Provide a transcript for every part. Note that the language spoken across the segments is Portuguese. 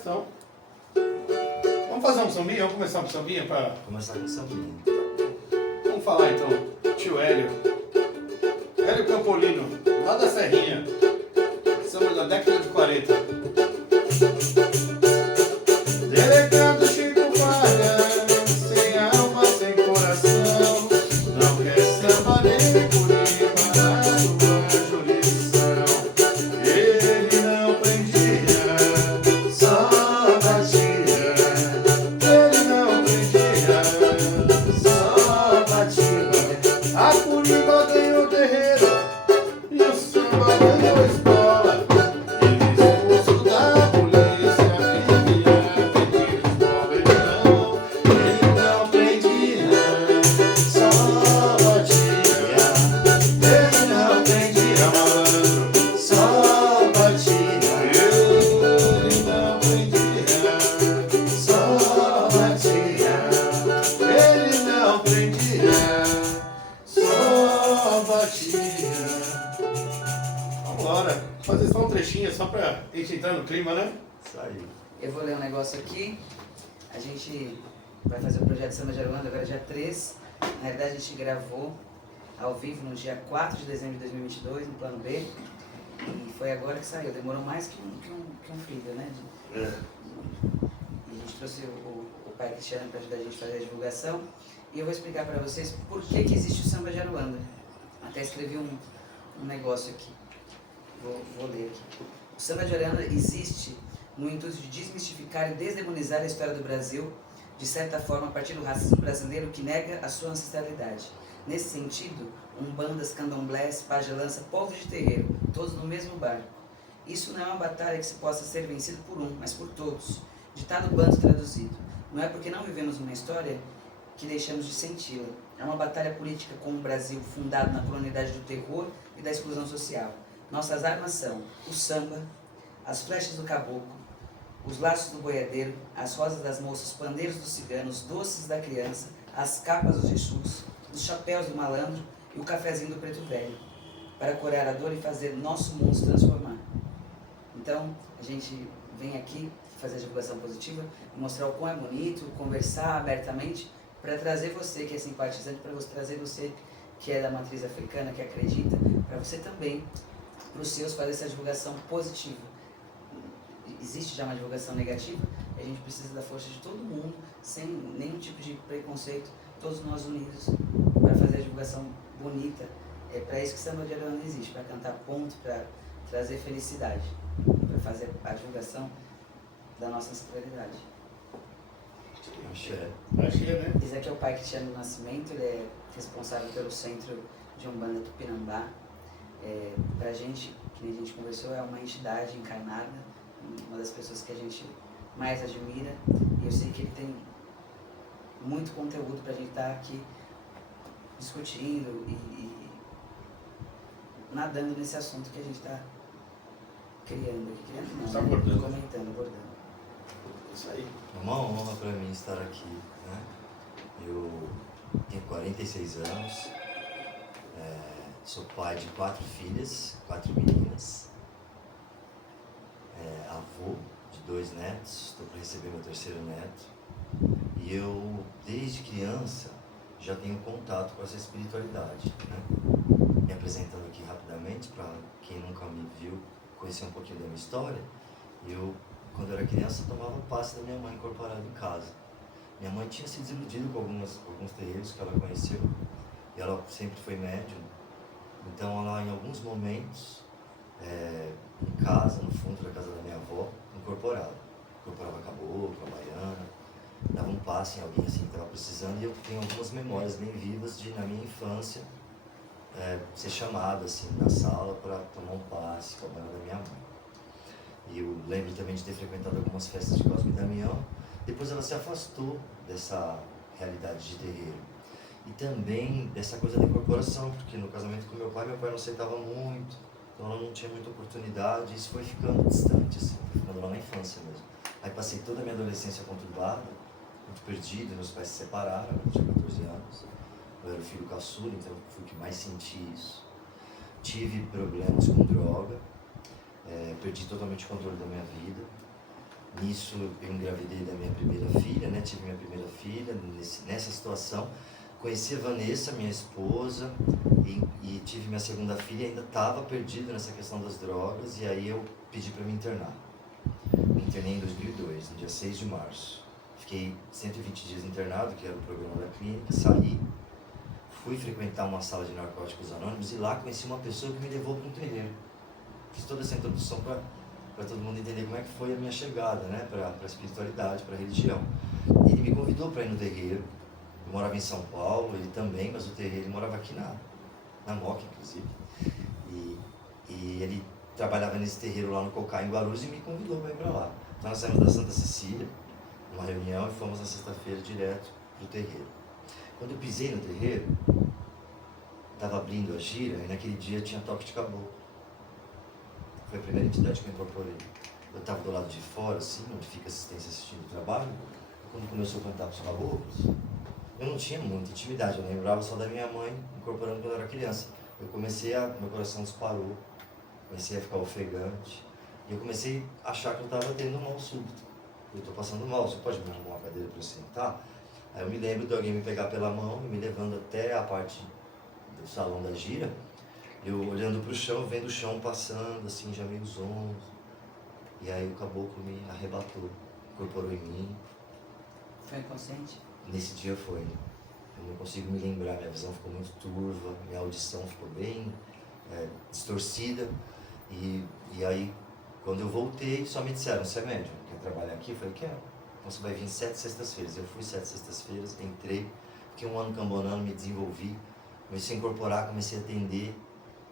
sugestão. Vamos fazer um sambinha? Vamos começar um sambinha para... Começar com sambinha. Vamos falar então, tio Hélio. Hélio Campolino, lá da Serrinha. Samba da década de 40. Delegado Chico Palha, sem alma, sem coração, não quer samba nem política na sua jurisdição. Ele não prendia, só batia. Ele não prendia, só batia. A Curiba ganhou terreiro e o samba ganhou escola. Ele expulso da polícia, vivia pedindo esmola. Ele não prendia, só batia. Ele não prendia, malandro, só batia. Ele não prendia, só batia. Ele não prendia, só batia. Vambora, fazer só um trechinho só pra gente entrar no clima, né? Isso aí. Eu vou ler um negócio aqui. A gente vai fazer o projeto Samba de Aruanda agora dia 3. Na realidade a gente gravou ao vivo no dia 4 de dezembro de 2022, no plano B. E foi agora que saiu. Demorou mais que um filho, né? E a gente trouxe o pai Cristiano para ajudar a gente a fazer a divulgação. E eu vou explicar para vocês por que existe o Samba de Aruanda. Até escrevi um negócio aqui. Vou ler aqui. O Samba de Aruanda existe no intuito de desmistificar e desdemonizar a história do Brasil, de certa forma a partir do racismo brasileiro que nega a sua ancestralidade. Nesse sentido, umbandas, candomblés, pajelança, povos de terreiro, todos no mesmo barco. Isso não é uma batalha que se possa ser vencido por um, mas por todos. Ditado banto traduzido. Não é porque não vivemos uma história que deixamos de senti-la. É uma batalha política com um Brasil fundado na colonialidade do terror e da exclusão social. Nossas armas são o samba, as flechas do caboclo, os laços do boiadeiro, as rosas das moças, pandeiros dos ciganos, doces da criança, as capas dos Exus, os chapéus do malandro e o cafezinho do preto velho, para curar a dor e fazer nosso mundo se transformar. Então, a gente vem aqui fazer a divulgação positiva, mostrar o quão é bonito, conversar abertamente, para trazer você que é simpatizante, para trazer você que é da matriz africana, que acredita, para você também, para os seus, fazer essa divulgação positiva. Existe já uma divulgação negativa, a gente precisa da força de todo mundo, sem nenhum tipo de preconceito, todos nós unidos, para fazer a divulgação bonita. É para isso que o Samba de Aruanda existe, para cantar ponto, para trazer felicidade, para fazer a divulgação da nossa ancestralidade. Axé. Achei, né? Esse aqui é o pai Cristiano do Nascimento, ele é responsável pelo centro de Umbanda Tupinambá. Pra gente, que nem a gente conversou, é uma entidade encarnada, uma das pessoas que a gente mais admira, e eu sei que ele tem muito conteúdo pra gente estar aqui discutindo e nadando nesse assunto que a gente está criando aqui. Criando não, Está abordando. comentando, abordando. Isso aí. É uma honra para mim estar aqui, né? Eu tenho 46 anos, sou pai de 4 filhas, 4 meninas, avô de 2 netos, estou para receber meu 3º neto, e eu, desde criança, já tenho contato com essa espiritualidade, né? Me apresentando aqui rapidamente, para quem nunca me viu, conhecer um pouquinho da minha história, eu, quando eu era criança, tomava passe da minha mãe incorporada em casa. Minha mãe tinha se desiludido com alguns terreiros que ela conheceu, e ela sempre foi médium. Então ela, em alguns momentos, em casa, no fundo da casa da minha avó, incorporava caboclo, a baiana, dava um passe em alguém assim que estava precisando, e eu tenho algumas memórias bem vivas de, na minha infância, ser chamado assim na sala para tomar um passe com a baiana da minha mãe. E eu lembro também de ter frequentado algumas festas de Cosme e Damião. Depois ela se afastou dessa realidade de terreiro. E também dessa coisa da incorporação, porque no casamento com meu pai não aceitava muito, então ela não tinha muita oportunidade, e isso foi ficando distante, assim, foi ficando lá na infância mesmo. Aí passei toda a minha adolescência conturbada, muito perdido, meus pais se separaram, eu tinha 14 anos. Eu era o filho caçula, então fui o que mais senti isso. Tive problemas com droga, perdi totalmente o controle da minha vida. Nisso eu engravidei da minha primeira filha, né? Tive minha primeira filha nessa situação. Conheci a Vanessa, minha esposa, e tive minha segunda filha, ainda estava perdido nessa questão das drogas, e aí eu pedi para me internar. Me internei em 2002, no dia 6 de março. Fiquei 120 dias internado, que era o programa da clínica, saí, fui frequentar uma sala de narcóticos anônimos, e lá conheci uma pessoa que me levou para um terreiro. Fiz toda essa introdução para todo mundo entender como é que foi a minha chegada, né, para a espiritualidade, para a religião. Ele me convidou para ir no terreiro. Eu morava em São Paulo, ele também, mas o terreiro, ele morava aqui na Moca, inclusive. E ele trabalhava nesse terreiro lá no Cocá, em Guarulhos, e me convidou para ir para lá. Então nós saímos da Santa Cecília, numa reunião, e fomos na sexta-feira direto para o terreiro. Quando eu pisei no terreiro, estava abrindo a gira, e naquele dia tinha toque de caboclo. Foi a primeira entidade que eu incorporei. Eu estava do lado de fora, assim, onde fica assistência assistindo o trabalho. Quando começou a cantar com os caboclos, eu não tinha muita intimidade, eu lembrava só da minha mãe incorporando quando eu era criança. Meu coração disparou, comecei a ficar ofegante, e eu comecei a achar que eu estava tendo um mal súbito. Eu estou passando mal, você pode me arrumar uma cadeira para eu sentar? Aí eu me lembro de alguém me pegar pela mão e me levando até a parte do salão da gira, eu olhando para o chão, vendo o chão passando, assim, já meio zonzo. E aí o caboclo me arrebatou, incorporou em mim. Foi inconsciente? Nesse dia foi. Eu não consigo me lembrar, minha visão ficou muito turva, minha audição ficou bem distorcida. E aí, quando eu voltei, só me disseram, você é médium, quer trabalhar aqui? Eu falei, quero. Então você vai vir 7 sextas-feiras. Eu fui 7 sextas-feiras, entrei, fiquei 1 ano cambonando, me desenvolvi, comecei a incorporar, comecei a atender.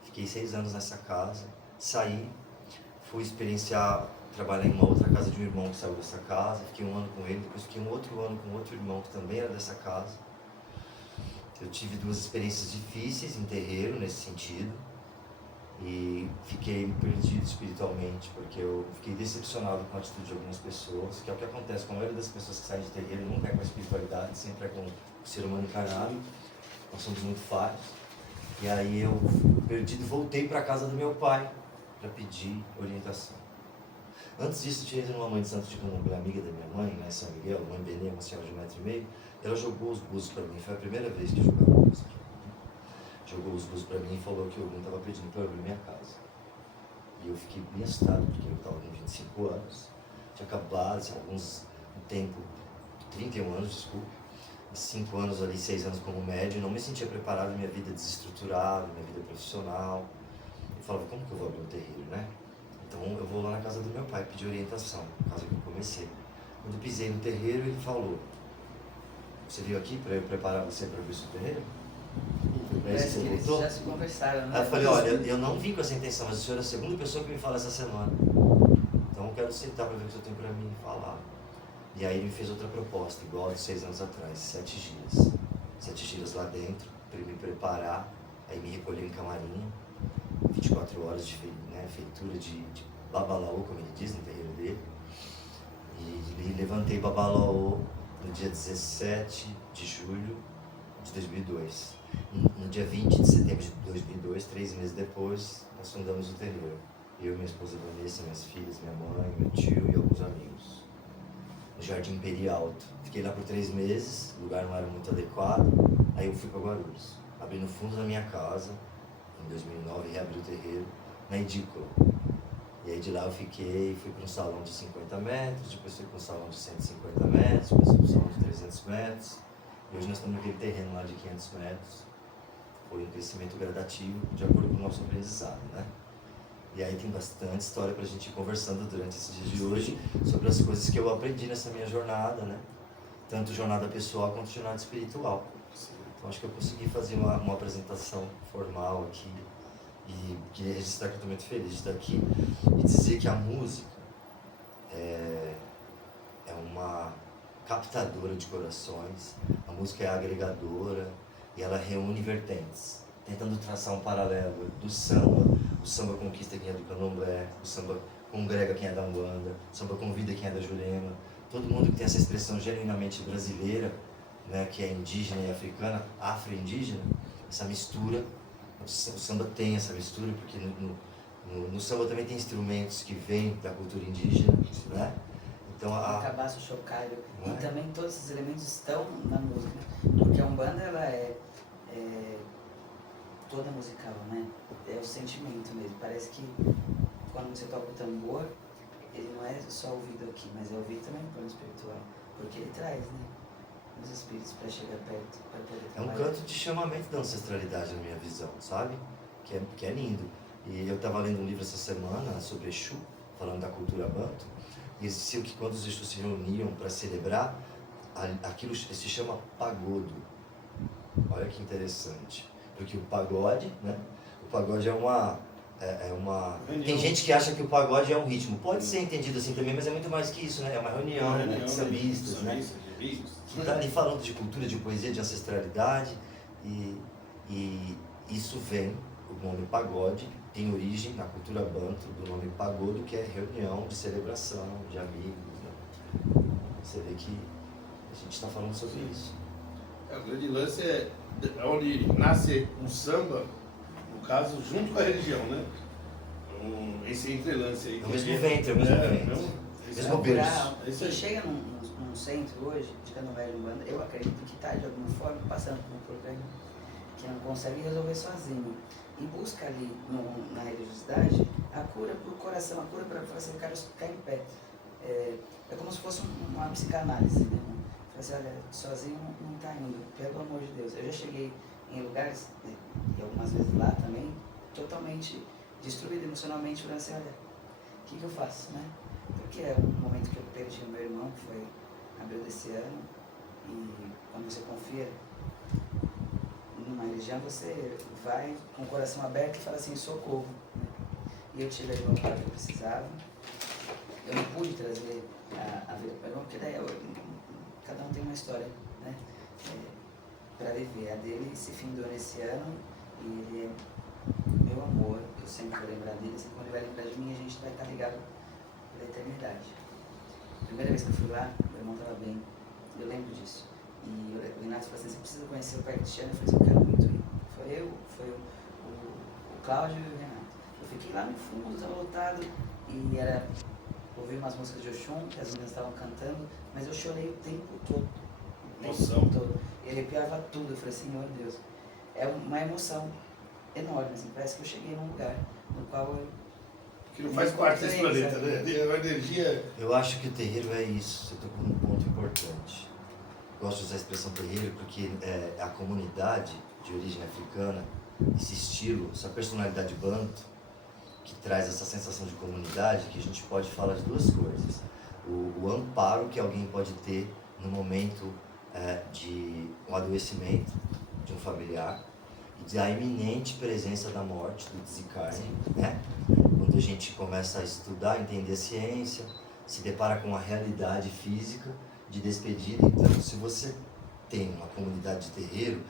Fiquei 6 anos nessa casa, saí, fui experienciar, trabalhar em uma outra casa de um irmão que saiu dessa casa, fiquei 1 ano com ele, depois fiquei um outro ano com outro irmão que também era dessa casa. Eu tive 2 experiências difíceis em terreiro, nesse sentido, e fiquei perdido espiritualmente, porque eu fiquei decepcionado com a atitude de algumas pessoas, que é o que acontece com a maioria das pessoas que saem de terreiro, nunca é com a espiritualidade, sempre é com o ser humano encarnado, nós somos muito falhos. E aí eu, perdido, voltei para a casa do meu pai para pedir orientação. Antes disso, tinha ido numa mãe de santo de Candomblé, amiga da minha mãe, né, São Miguel, mãe Benê, uma senhora de 1,5 m. Ela jogou os búzios para mim, foi a primeira vez que jogava búzios para mim. Jogou os búzios para mim e falou que o Ogum estava pedindo para abrir minha casa. E eu fiquei bem assustado, porque eu estava com 25 anos, tinha acabado, assim, um tempo, 31 anos, desculpa. 5 anos ali, 6 anos como médium, não me sentia preparado, minha vida desestruturada, minha vida profissional. Eu falava, como que eu vou abrir um terreiro, né? Então eu vou lá na casa do meu pai pedir orientação, na casa que eu comecei. Quando eu pisei no terreiro, ele falou, você veio aqui para eu preparar você para abrir o seu terreiro? Parece que eles já se conversaram, né? Aí eu falei, olha, eu não vim com essa intenção, mas o senhor é a segunda pessoa que me fala essa semana. Então eu quero sentar para ver o que o senhor tem para mim falar. E aí ele me fez outra proposta, igual de 6 anos atrás, 7 giras. 7 giras lá dentro, para me preparar, aí me recolher em camarinha, 24 horas de feitura de babalaô, como ele diz, no terreiro dele. E levantei babalaô no dia 17 de julho de 2002. No dia 20 de setembro de 2002, 3 meses depois, nós fundamos o terreiro. Eu, minha esposa Vanessa, minhas filhas, minha mãe, meu tio e alguns amigos. No Jardim Peri Alto. Fiquei lá por 3 meses, o lugar não era muito adequado, aí eu fui para Guarulhos. Abri no fundo da minha casa, em 2009, reabri o terreiro, na edícula. E aí de lá eu fiquei, fui para um salão de 50 metros, depois fui para um salão de 150 metros, depois fui para um salão de 300 metros. E hoje nós estamos naquele terreno lá de 500 metros. Foi um crescimento gradativo, de acordo com o nosso aprendizado, né? E aí tem bastante história para a gente ir conversando durante esses dias de hoje sobre as coisas que eu aprendi nessa minha jornada, né? Tanto jornada pessoal quanto jornada espiritual. Então acho que eu consegui fazer uma apresentação formal aqui e queria registrar que eu estou muito feliz de estar aqui e dizer que a música é uma captadora de corações, a música é agregadora e ela reúne vertentes, tentando traçar um paralelo do samba. O samba conquista quem é do candomblé, o samba congrega quem é da Umbanda, o samba convida quem é da Jurema. Todo mundo que tem essa expressão genuinamente brasileira, né, que é indígena e africana, afro-indígena, essa mistura, o samba tem essa mistura, porque no samba também tem instrumentos que vêm da cultura indígena, né? Então, o cabaço, o chocalho, Não e é? também todos esses elementos estão na música, porque a Umbanda ela é toda musical, né? É o sentimento mesmo. Parece que quando você toca o tambor, ele não é só ouvido aqui, mas é ouvido também no plano espiritual, porque ele traz, né, os espíritos para chegar perto, para poder É um trabalhar. canto de chamamento da ancestralidade na minha visão, sabe? Que é lindo. E eu estava lendo um livro essa semana sobre Exu, falando da cultura banto, e dizia que quando os Exus se reuniam para celebrar, aquilo se chama pagodo. Olha que interessante. Porque o pagode, né? O pagode é uma... Tem gente que acha que o pagode é um ritmo. Pode ser entendido assim também, mas é muito mais que isso, né? É uma reunião, né? De sambistas, né? Que está ali falando de cultura, de poesia, de ancestralidade. E isso vem, o nome pagode, tem origem na cultura banto do nome pagodo, que é reunião de celebração, de amigos, né? Você vê que a gente está falando sobre isso. O grande lance é onde nasce um samba, no caso, junto com a religião, né? Esse entrelance aí. É o mesmo ventre, é o mesmo ventre. Mesmo berço. Quem chega num centro hoje, de candomblé de Umbanda, eu acredito que está de alguma forma passando por um problema que não consegue resolver sozinho. E busca ali na religiosidade a cura para o coração, a cura para fazer o cara ficar em pé. É como se fosse uma psicanálise, né? Assim, olha, sozinho não está indo, pelo amor de Deus. Eu já cheguei em lugares, né, e algumas vezes lá também, totalmente destruído emocionalmente, falando assim, olha, o que eu faço, né? Porque é um momento que eu perdi o meu irmão, que foi abril desse ano, e quando você confia numa religião, você vai com o coração aberto e fala assim, socorro. Né? E eu tive a irmã para o que eu precisava. Eu não pude trazer a vida para irmão, porque daí cada um tem uma história, né? Para viver. A dele se findou nesse ano e ele é meu amor. Eu sempre vou lembrar dele, sempre quando ele vai lembrar de mim, a gente vai estar ligado pela eternidade. A primeira vez que eu fui lá, meu irmão estava bem, eu lembro disso. E o Renato falou assim, você precisa conhecer o Pai Cristiano. Eu falei assim, eu quero muito ir. Foi o Cláudio e o Renato. Eu fiquei lá no fundo, estava lotado, e ouvi umas músicas de Oxum, que as meninas estavam cantando, mas eu chorei o tempo todo. Emoção. Todo. E arrepiava tudo. Eu falei, Senhor Deus, é uma emoção enorme, assim, parece que eu cheguei num lugar no qual eu... Que não faz parte desse planeta, né? É uma energia... Eu acho que o terreiro é isso, você tocou num ponto importante. Gosto de usar a expressão terreiro porque a comunidade de origem africana, esse estilo, essa personalidade banto, que traz essa sensação de comunidade, que a gente pode falar de duas coisas. O amparo que alguém pode ter no momento de um adoecimento de um familiar e da iminente presença da morte, do desencarne, né? Quando a gente começa a estudar, entender a ciência, se depara com a realidade física de despedida. Então, se você tem uma comunidade de terreiro,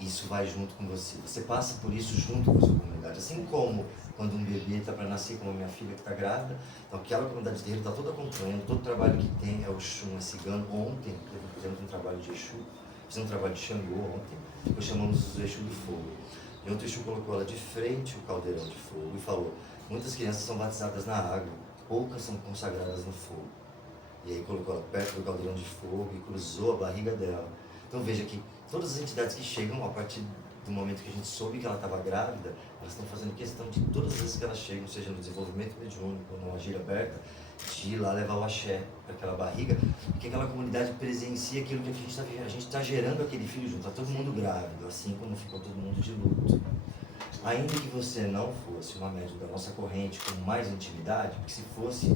isso vai junto com você. Você passa por isso junto com a sua comunidade. Assim como quando um bebê está para nascer, como a minha filha que está grávida, então aquela comunidade de terreiro está toda acompanhando, todo o trabalho que tem é o Oxum, é cigano. Ontem, fizemos um trabalho de Exu, fizemos um trabalho de Xangô ontem, nós chamamos os Exu do Fogo. E ontem o Exu colocou ela de frente ao caldeirão de fogo e falou, muitas crianças são batizadas na água, poucas são consagradas no fogo. E aí colocou ela perto do caldeirão de fogo e cruzou a barriga dela. Então veja que todas as entidades que chegam a partir do momento que a gente soube que ela estava grávida, elas estão fazendo questão de todas as vezes que elas chegam, seja no desenvolvimento mediúnico ou numa gira aberta, de ir lá levar o axé para aquela barriga, porque aquela comunidade presencia aquilo que a gente está vivendo. A gente está gerando aquele filho junto, está todo mundo grávido, assim como ficou todo mundo de luto. Ainda que você não fosse uma médium da nossa corrente com mais intimidade, porque se fosse,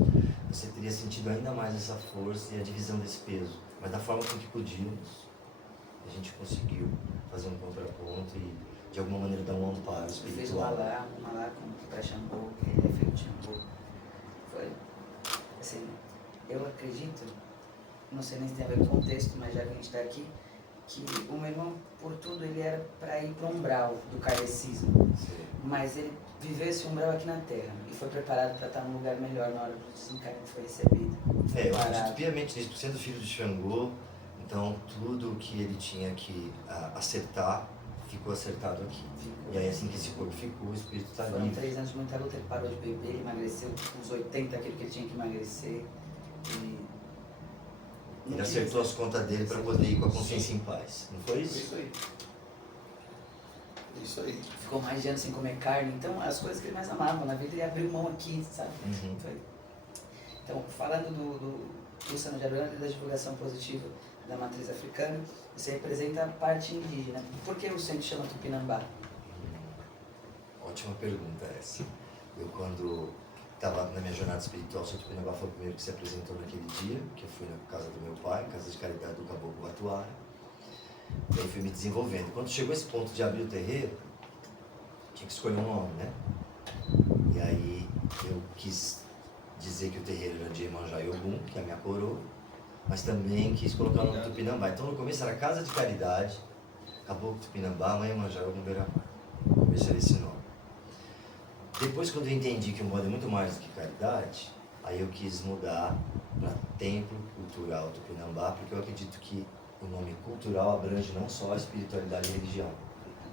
você teria sentido ainda mais essa força e a divisão desse peso. Mas da forma com que podíamos, a gente conseguiu fazer um contraponto e de alguma maneira dar um amparo espiritual. Fez um malá com o Xangô, ele é feito de Xangô. Foi, assim, eu acredito, não sei nem se tem a ver com o contexto, mas já que a gente está aqui, que o meu irmão, por tudo, ele era para ir para o umbral do kardecismo. Mas ele viveu esse umbral aqui na Terra e foi preparado para estar num lugar melhor na hora do desencarne que foi recebido. Eu acredito piamente nisso, sendo filho de Xangô, então tudo que ele tinha que acertar, ficou acertado aqui. E aí assim que esse corpo ficou, o espírito está livre. Foram 3 anos de muita luta, ele parou de beber, ele emagreceu uns 80 aquilo que ele tinha que emagrecer. E Ele acertou as contas dele para poder ir com a consciência em paz. Não foi isso? Isso aí. Isso aí. Ficou mais de ano sem comer carne, então as coisas que ele mais amava na vida, ele abriu mão aqui, sabe? Foi. Então, falando do Samba de Aruanda e da divulgação positiva da matriz africana, você representa a parte indígena. Por que o centro chama Tupinambá? Ótima pergunta essa. Eu, quando estava na minha jornada espiritual, o Tupinambá foi o primeiro que se apresentou naquele dia, que eu fui na casa do meu pai, casa de caridade do Caboclo Batuara. Daí fui me desenvolvendo. Quando chegou esse ponto de abrir o terreiro, tinha que escolher um nome, né? E aí eu quis dizer que o terreiro era de Iemanjá e Ogum, que é a minha coroa, mas também quis colocar o nome Tupinambá. Então no começo era Casa de Caridade, Caboclo Tupinambá, Mãe Iemanjá e Ogum Beira-Mar. No começo era esse nome. Depois, quando eu entendi que o modo é muito mais do que caridade, aí eu quis mudar para Templo Cultural Tupinambá, porque eu acredito que o nome cultural abrange não só a espiritualidade e a religião.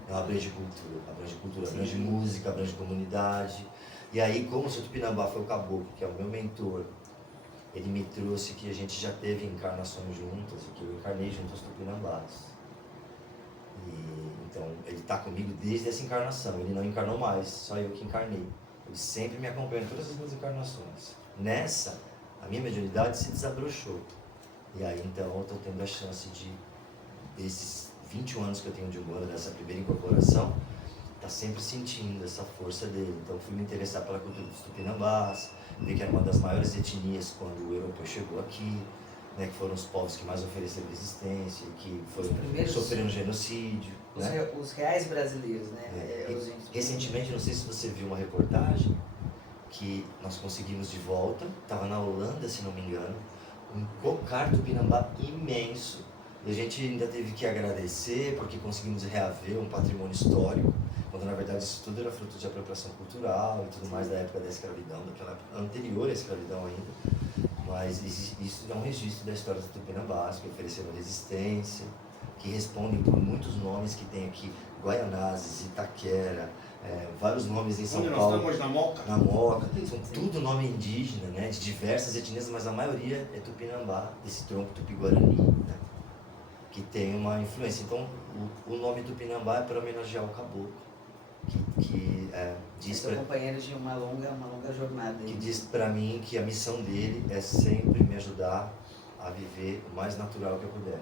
Ela abrange cultura, abrange música, abrange comunidade. E aí, como o seu Tupinambá foi o caboclo, que é o meu mentor, ele me trouxe que a gente já teve encarnações juntas, e que eu encarnei junto aos Tupinambás. Então, ele está comigo desde essa encarnação, ele não encarnou mais, só eu que encarnei. Ele sempre me acompanha em todas as minhas encarnações. Nessa, a minha mediunidade se desabrochou. E aí, então, eu estou tendo a chance de, desses 21 anos que eu tenho de Umbanda, dessa primeira incorporação, tá sempre sentindo essa força dele. Então, fui me interessar pela cultura dos Tupinambás, vi que era uma das maiores etnias quando o europeu chegou aqui, né, que foram os povos que mais ofereceram resistência, que sofreram genocídio. Né? Os reais brasileiros, né? Recentemente, não sei se você viu uma reportagem que nós conseguimos de volta, estava na Holanda, se não me engano, um cocar Tupinambá imenso. E a gente ainda teve que agradecer porque conseguimos reaver um patrimônio histórico, quando na verdade isso tudo era fruto de apropriação cultural e tudo mais da época da escravidão, daquela época anterior à escravidão ainda. Mas isso é um registro da história do Tupinambás, que ofereceram resistência, que respondem por muitos nomes que tem aqui, Guaianazes, Itaquera, vários nomes em São Paulo. Onde nós estamos na Moca? Na Moca, são tudo nome indígena, né, de diversas etnias, mas a maioria é Tupinambá, desse tronco Tupi-Guarani, né, que tem uma influência. Então, o nome Tupinambá é para homenagear o caboclo, que diz para companheiro de uma longa jornada. Que diz para mim que a missão dele é sempre me ajudar a viver o mais natural que eu puder.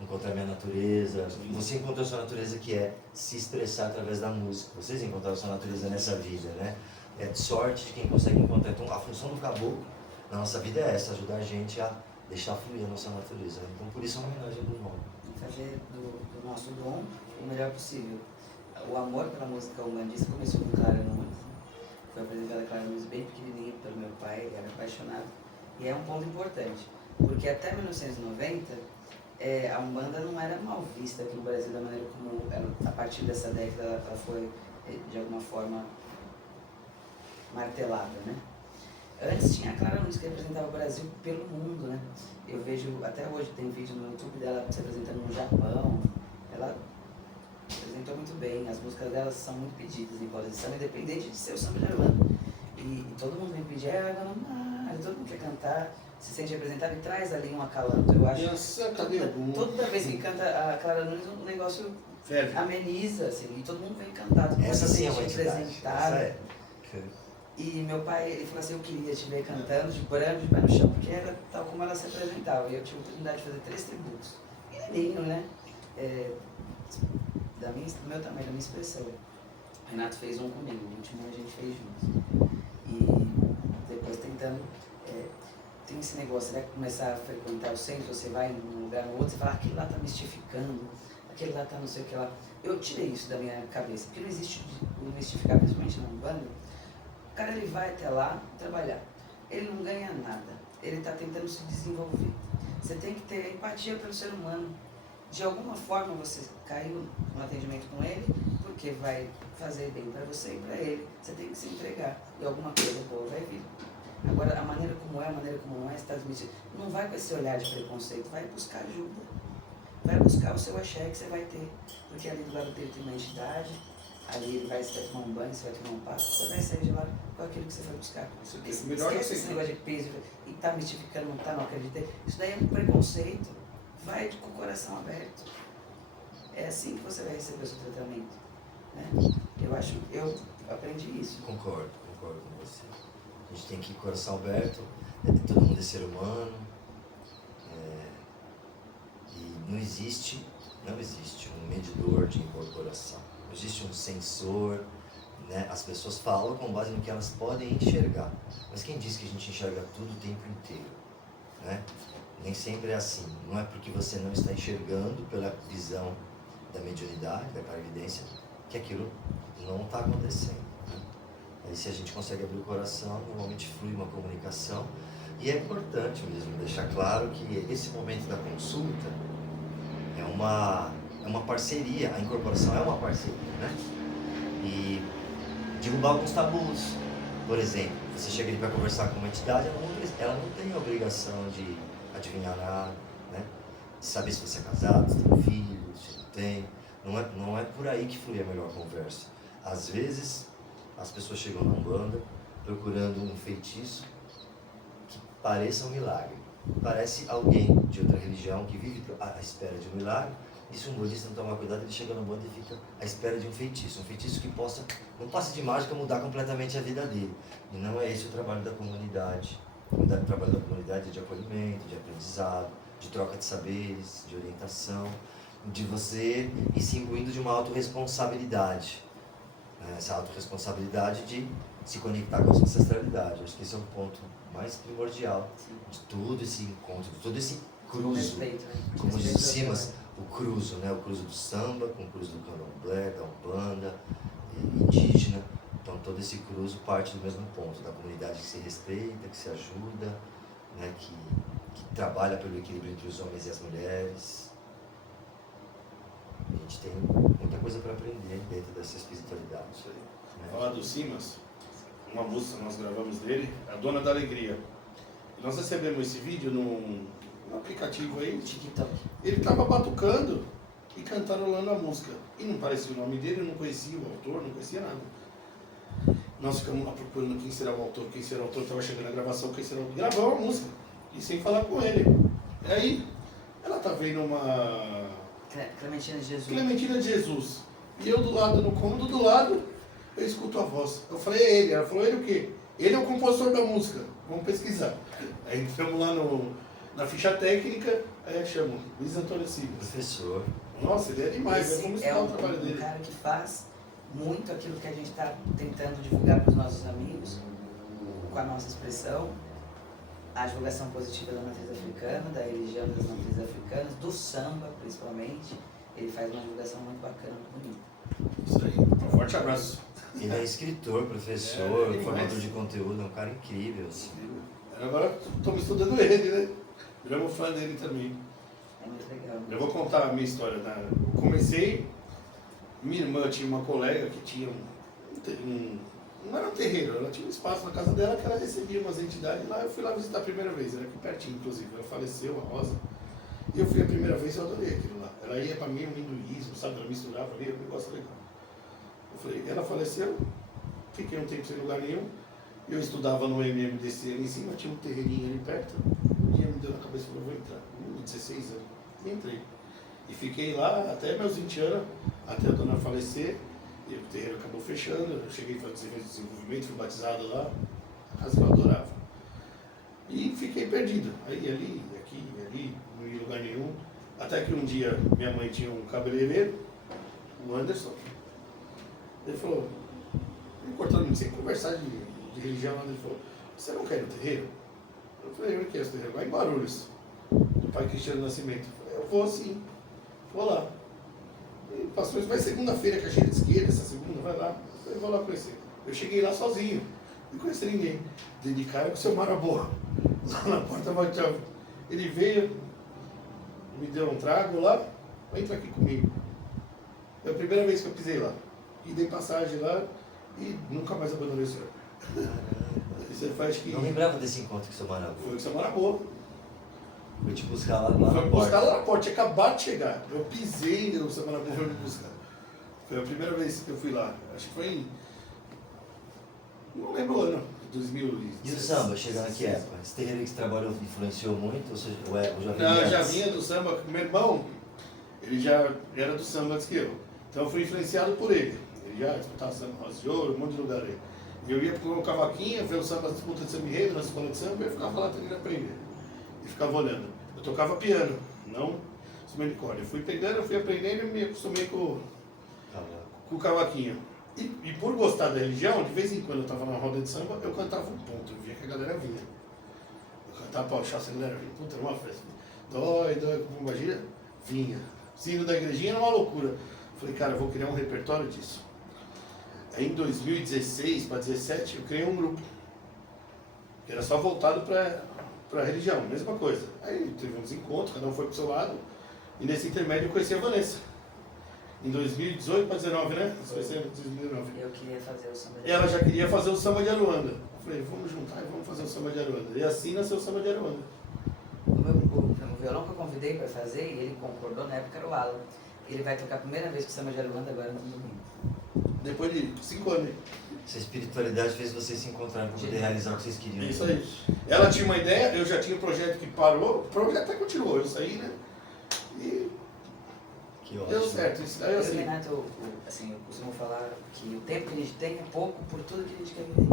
Encontrar minha natureza. Você encontrou a sua natureza, que é se expressar através da música. Vocês encontraram a sua natureza nessa vida, né? É de sorte de quem consegue encontrar. Então, a função do caboclo na nossa vida é essa, ajudar a gente a deixar fluir a nossa natureza. Então, por isso é uma homenagem do nome. Fazer do nosso dom o melhor possível. O amor pela música umbandista começou com Clara Nunes. Foi apresentada a Clara Nunes bem pequenininha pelo meu pai, ele era apaixonado. E é um ponto importante, porque até 1990, a Umbanda não era mal vista aqui no Brasil da maneira como ela, a partir dessa década ela foi, de alguma forma, martelada, né? Antes tinha a Clara Nunes, que representava o Brasil pelo mundo, né? Eu vejo, até hoje tem vídeo no YouTube dela se apresentando no Japão. Ela apresentou muito bem, as músicas delas são muito pedidas em rodas de samba, independente de ser o samba de Aruanda. E todo mundo vem pedir água no mar, todo mundo quer cantar, se sente representado e traz ali um acalanto. Eu acho toda vez que canta a Clara Nunes, o negócio ameniza, assim, e todo mundo vem cantar, todo mundo essa se sim é sente uma representado. E meu pai, ele falou assim, eu queria te ver cantando de branco, de pé no chão, porque era tal como ela se apresentava. E eu tive a oportunidade de fazer 3 tributos. Pequenininho, né? Do meu tamanho, da minha expressão. O Renato fez um comigo, o último a gente fez juntos. E depois tentando, tem esse negócio, você vai começar a frequentar o centro, você vai num lugar no outro, você fala, aquele lá tá mistificando, aquele lá tá não sei o que lá. Eu tirei isso da minha cabeça, porque não existe o mistificar, principalmente na Umbanda. O cara, ele vai até lá trabalhar, ele não ganha nada, ele está tentando se desenvolver. Você tem que ter empatia pelo ser humano. De alguma forma você caiu no atendimento com ele, porque vai fazer bem para você e para ele. Você tem que se entregar e alguma coisa boa vai vir. Agora, a maneira como é, a maneira como não é, está transmitindo. Não vai com esse olhar de preconceito, vai buscar ajuda. Vai buscar o seu axé que você vai ter, porque ali do lado dele tem uma entidade, ali ele vai tomar um banho, você vai tomar um passo, você vai sair de lá com aquilo que você foi buscar. Melhor Esquece esse negócio de peso e tá mistificando, não tá, não acreditei. Isso daí é um preconceito. Vai com o coração aberto. É assim que você vai receber o seu tratamento. Né? Eu aprendi isso. Concordo com você. A gente tem que ir com o coração aberto, todo mundo é ser humano, e não existe um medidor de incorporação, não existe um sensor, né? As pessoas falam com base no que elas podem enxergar, mas quem diz que a gente enxerga tudo o tempo inteiro, né? Nem sempre é assim, não é porque você não está enxergando pela visão da mediunidade, da clarividência, que aquilo não está acontecendo. Né? Aí se a gente consegue abrir o coração, normalmente flui uma comunicação, e é importante mesmo deixar claro que esse momento da consulta é uma parceria, a incorporação é uma parceria, né? E derrubar alguns tabus. Por exemplo, você chega ali para conversar com uma entidade, ela não tem a obrigação de adivinhar nada, né? De saber se você é casado, se tem filho, se não tem. Não é por aí que flui a melhor conversa. Às vezes, as pessoas chegam na Umbanda procurando um feitiço que pareça um milagre. Parece alguém de outra religião que vive à espera de um milagre, e se um budista não tomar cuidado, ele chega na Umbanda e fica à espera de um feitiço que não passe de mágica, mudar completamente a vida dele. E não é esse o trabalho da comunidade. O trabalho da comunidade é de acolhimento, de aprendizado, de troca de saberes, de orientação, de você ir se imbuindo de uma autorresponsabilidade. Essa autorresponsabilidade de se conectar com a sua ancestralidade. Acho que esse é o ponto mais primordial de todo esse encontro, de todo esse cruzo. Respeito, né? Como diz o Simas, o cruzo, né? O cruzo do samba com o cruzo do candomblé, da umbanda, indígena. Então todo esse cruzo parte do mesmo ponto, da comunidade que se respeita, que se ajuda, né? que trabalha pelo equilíbrio entre os homens e as mulheres. A gente tem muita coisa para aprender dentro dessa espiritualidade. Isso aí. Né? Falar do Simas, uma música nós gravamos dele, A Dona da Alegria. E nós recebemos esse vídeo num aplicativo aí, TikTok. ele estava batucando e cantarolando a música. E não parecia o nome dele, não conhecia o autor, não conhecia nada. Nós ficamos lá procurando quem será o autor, estava chegando a gravação, quem será o autor. Gravou a música, e sem falar com ele. E aí, ela tá vendo uma Clementina de Jesus. Clementina de Jesus. E eu do lado, no cômodo do lado, eu escuto a voz. Eu falei, é ele. Ela falou, ele o quê? Ele é o compositor da música. Vamos pesquisar. Aí entramos lá na ficha técnica, aí chamo Luiz Antônio Simas. Professor. Nossa, ele é demais, vamos Esse é estudar o trabalho um dele. cara que faz muito aquilo que a gente está tentando divulgar para os nossos amigos, com a nossa expressão, a divulgação positiva da matriz africana, da religião das matrizes africanas, do samba principalmente. Ele faz uma divulgação muito bacana, muito bonita. Isso aí, um forte abraço. Ele é escritor, professor, demais. formador de conteúdo, é um cara incrível. Assim. Agora estamos estudando ele, né? Viramos fã dele também. É muito legal. Eu vou contar a minha história. Eu comecei, minha irmã tinha uma colega que tinha não era um terreiro, ela tinha um espaço na casa dela que ela recebia umas entidades lá. Eu fui lá visitar a primeira vez, era aqui pertinho, inclusive. Ela faleceu, a Rosa. E eu fui a primeira vez e eu adorei aquilo lá. Ela ia para mim, o hinduísmo, sabe? Ela misturava ali, um negócio legal. Eu falei, ela faleceu, fiquei um tempo sem lugar nenhum. Eu estudava no MMDC ali em cima, tinha um terreirinho ali perto. Um dia me deu na cabeça e falou, vou entrar. 16 anos. E entrei. E fiquei lá até meus 20 anos, até a dona falecer. E o terreiro acabou fechando. Eu cheguei a fazer desenvolvimento, fui batizado lá. A casa que eu adorava. E fiquei perdido. Aí ali, aqui, ali, não ia em lugar nenhum. Até que um dia minha mãe tinha um cabeleireiro, o Anderson. Ele falou, cortando sem conversar de religião, ele falou, você não quer ir no terreiro? Eu falei, eu quero esse terreiro, vai em Guarulhos, do pai Cristiano Nascimento. Eu falei, eu vou sim, vou lá. E pastor, vai segunda-feira, que a gente esquerda, essa segunda, vai lá. Eu falei, vou lá conhecer. Eu cheguei lá sozinho, não conheci ninguém. Dei de cara com o seu Maraboa, lá na porta bateu. Ele veio, me deu um trago lá, entra aqui comigo. Foi a primeira vez que eu pisei lá. E dei passagem lá e nunca mais abandonei o senhor. Você faz que... Não lembrava desse encontro com o seu Marabu. Foi com o seu Maraboa. Foi te buscar lá Foi na me buscar porta. lá na porta, tinha acabado de chegar. Eu pisei e o seu Maraboa foi me buscar. Foi a primeira vez que eu fui lá. Acho que foi Não lembro o ano, 2000. E o samba, chegando aqui época? Esse terreiro que você trabalhou influenciou muito? Ou seja, eu já Não, eu já antes? vinha do samba. Meu irmão, ele já era do samba antes que eu. Então eu fui influenciado por ele. Ele já disputava samba Rosa de Ouro, um monte de lugar aí. Eu ia com o cavaquinho, ver o samba, disputa de samba enredo na escola de samba, e eu ficava lá tentando aprender. E ficava olhando. Eu tocava piano, não instrumento de corda. Eu fui pegando, eu fui aprendendo e me acostumei com o cavaquinho. E por gostar da religião, de vez em quando eu estava na roda de samba, eu cantava um ponto. Eu via que a galera vinha. Eu cantava pra puxar, a galera vinha. Puta, era uma festa. Dói, com pombagira, vinha. Sino da igrejinha era uma loucura. Falei, cara, eu vou criar um repertório disso. Aí em 2016 para 2017 eu criei um grupo. Que era só voltado para a religião, mesma coisa. Aí teve uns encontros, cada um foi pro seu lado. E nesse intermédio eu conheci a Vanessa. Em 2018 para 2019, né? Isso vai ser 2019. Eu queria fazer o samba de Ela já queria fazer o samba de Aruanda. Eu falei, vamos juntar e vamos fazer o samba de Aruanda. E assim nasceu o samba de Aruanda. O violão que eu convidei para fazer, e ele concordou, na época era o Alan. Ele vai tocar a primeira vez com o samba de Aruanda agora no domingo. Depois de 5 anos. Essa espiritualidade fez vocês se encontrarem para poder realizar o que vocês queriam. Isso aí. Ela tinha uma ideia, eu já tinha um projeto que parou, o projeto até continuou, eu saí, né? E Que ótimo. deu certo. Isso daí Eu e o assim. Renato, assim, eu costumo falar que o tempo que a gente tem é pouco por tudo que a gente quer viver.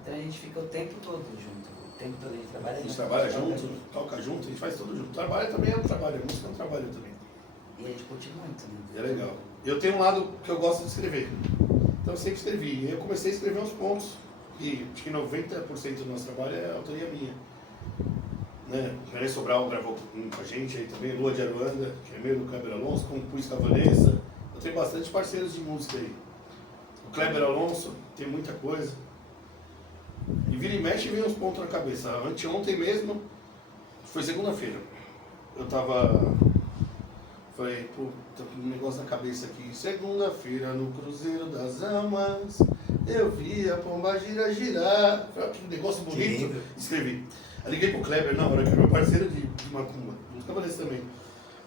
Então a gente fica o tempo todo junto, o tempo todo a gente trabalha A gente junto, trabalha toca junto, toca junto, a gente faz tudo junto. Trabalho também é um trabalho, a música é um trabalho também. E a gente curte muito, né? E é legal. Eu tenho um lado que eu gosto de escrever. Então eu sempre escrevi. E eu comecei a escrever uns pontos. E acho que 90% do nosso trabalho é autoria minha. Né? O René Sobral gravou com a gente aí também, Lua de Aruanda, que é meu do Kleber Alonso, compus com a Vanessa. Eu tenho bastante parceiros de música aí. O Kleber Alonso, tem muita coisa. E vira e mexe vem uns pontos na cabeça. Anteontem mesmo, foi segunda-feira. Eu tava. Falei, pô, tô com um negócio na cabeça aqui. Segunda-feira no Cruzeiro das Amas, eu vi a pomba gira girar. Falei, que negócio bonito. Escrevi. Aí liguei pro Kleber na hora, que é meu parceiro de macumba, dos cavaleiros também.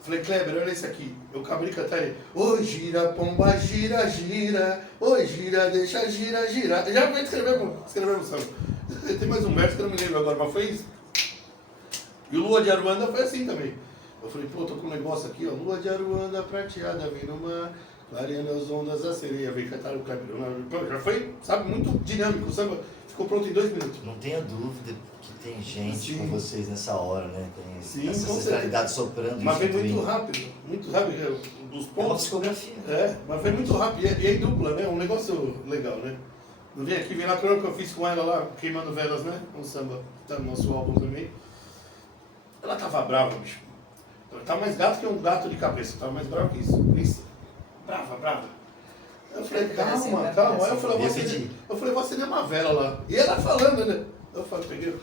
Falei, Kleber, olha isso aqui. Eu acabei de cantar ele. Oi, gira, pomba, gira, gira. Oi, gira, deixa gira, girar. Já vai escrever o samba. Tem mais um verso que eu não me lembro agora, mas foi isso. E o Lua de Aruanda foi assim também. Eu falei, pô, tô com um negócio aqui, ó. Lua de Aruanda prateada, vem no mar, clareando as ondas, a sereia, vem cantar o Kleber. Pô, já foi, sabe, muito dinâmico. O samba ficou pronto em 2 minutos. Não tenha dúvida que tem gente Sim. com vocês nessa hora, né? Tem Sim, essa com ancestralidade soprando. Mas veio muito instituindo. rápido, muito rápido. Os É uma pontos. psicografia. Mas foi muito rápido. E aí dupla, né? Um negócio legal, né? Não vem aqui, vem lá que eu fiz com ela lá, Queimando Velas, né? Um samba, tá no nosso álbum também. Ela tava brava, bicho. Ela tá mais gato que um gato de cabeça, tava mais brava que isso. Isso. Brava, brava. Eu falei, calma, calma. Aí eu falei, vou acender uma vela lá. E ela falando, né? Eu falei, peguei,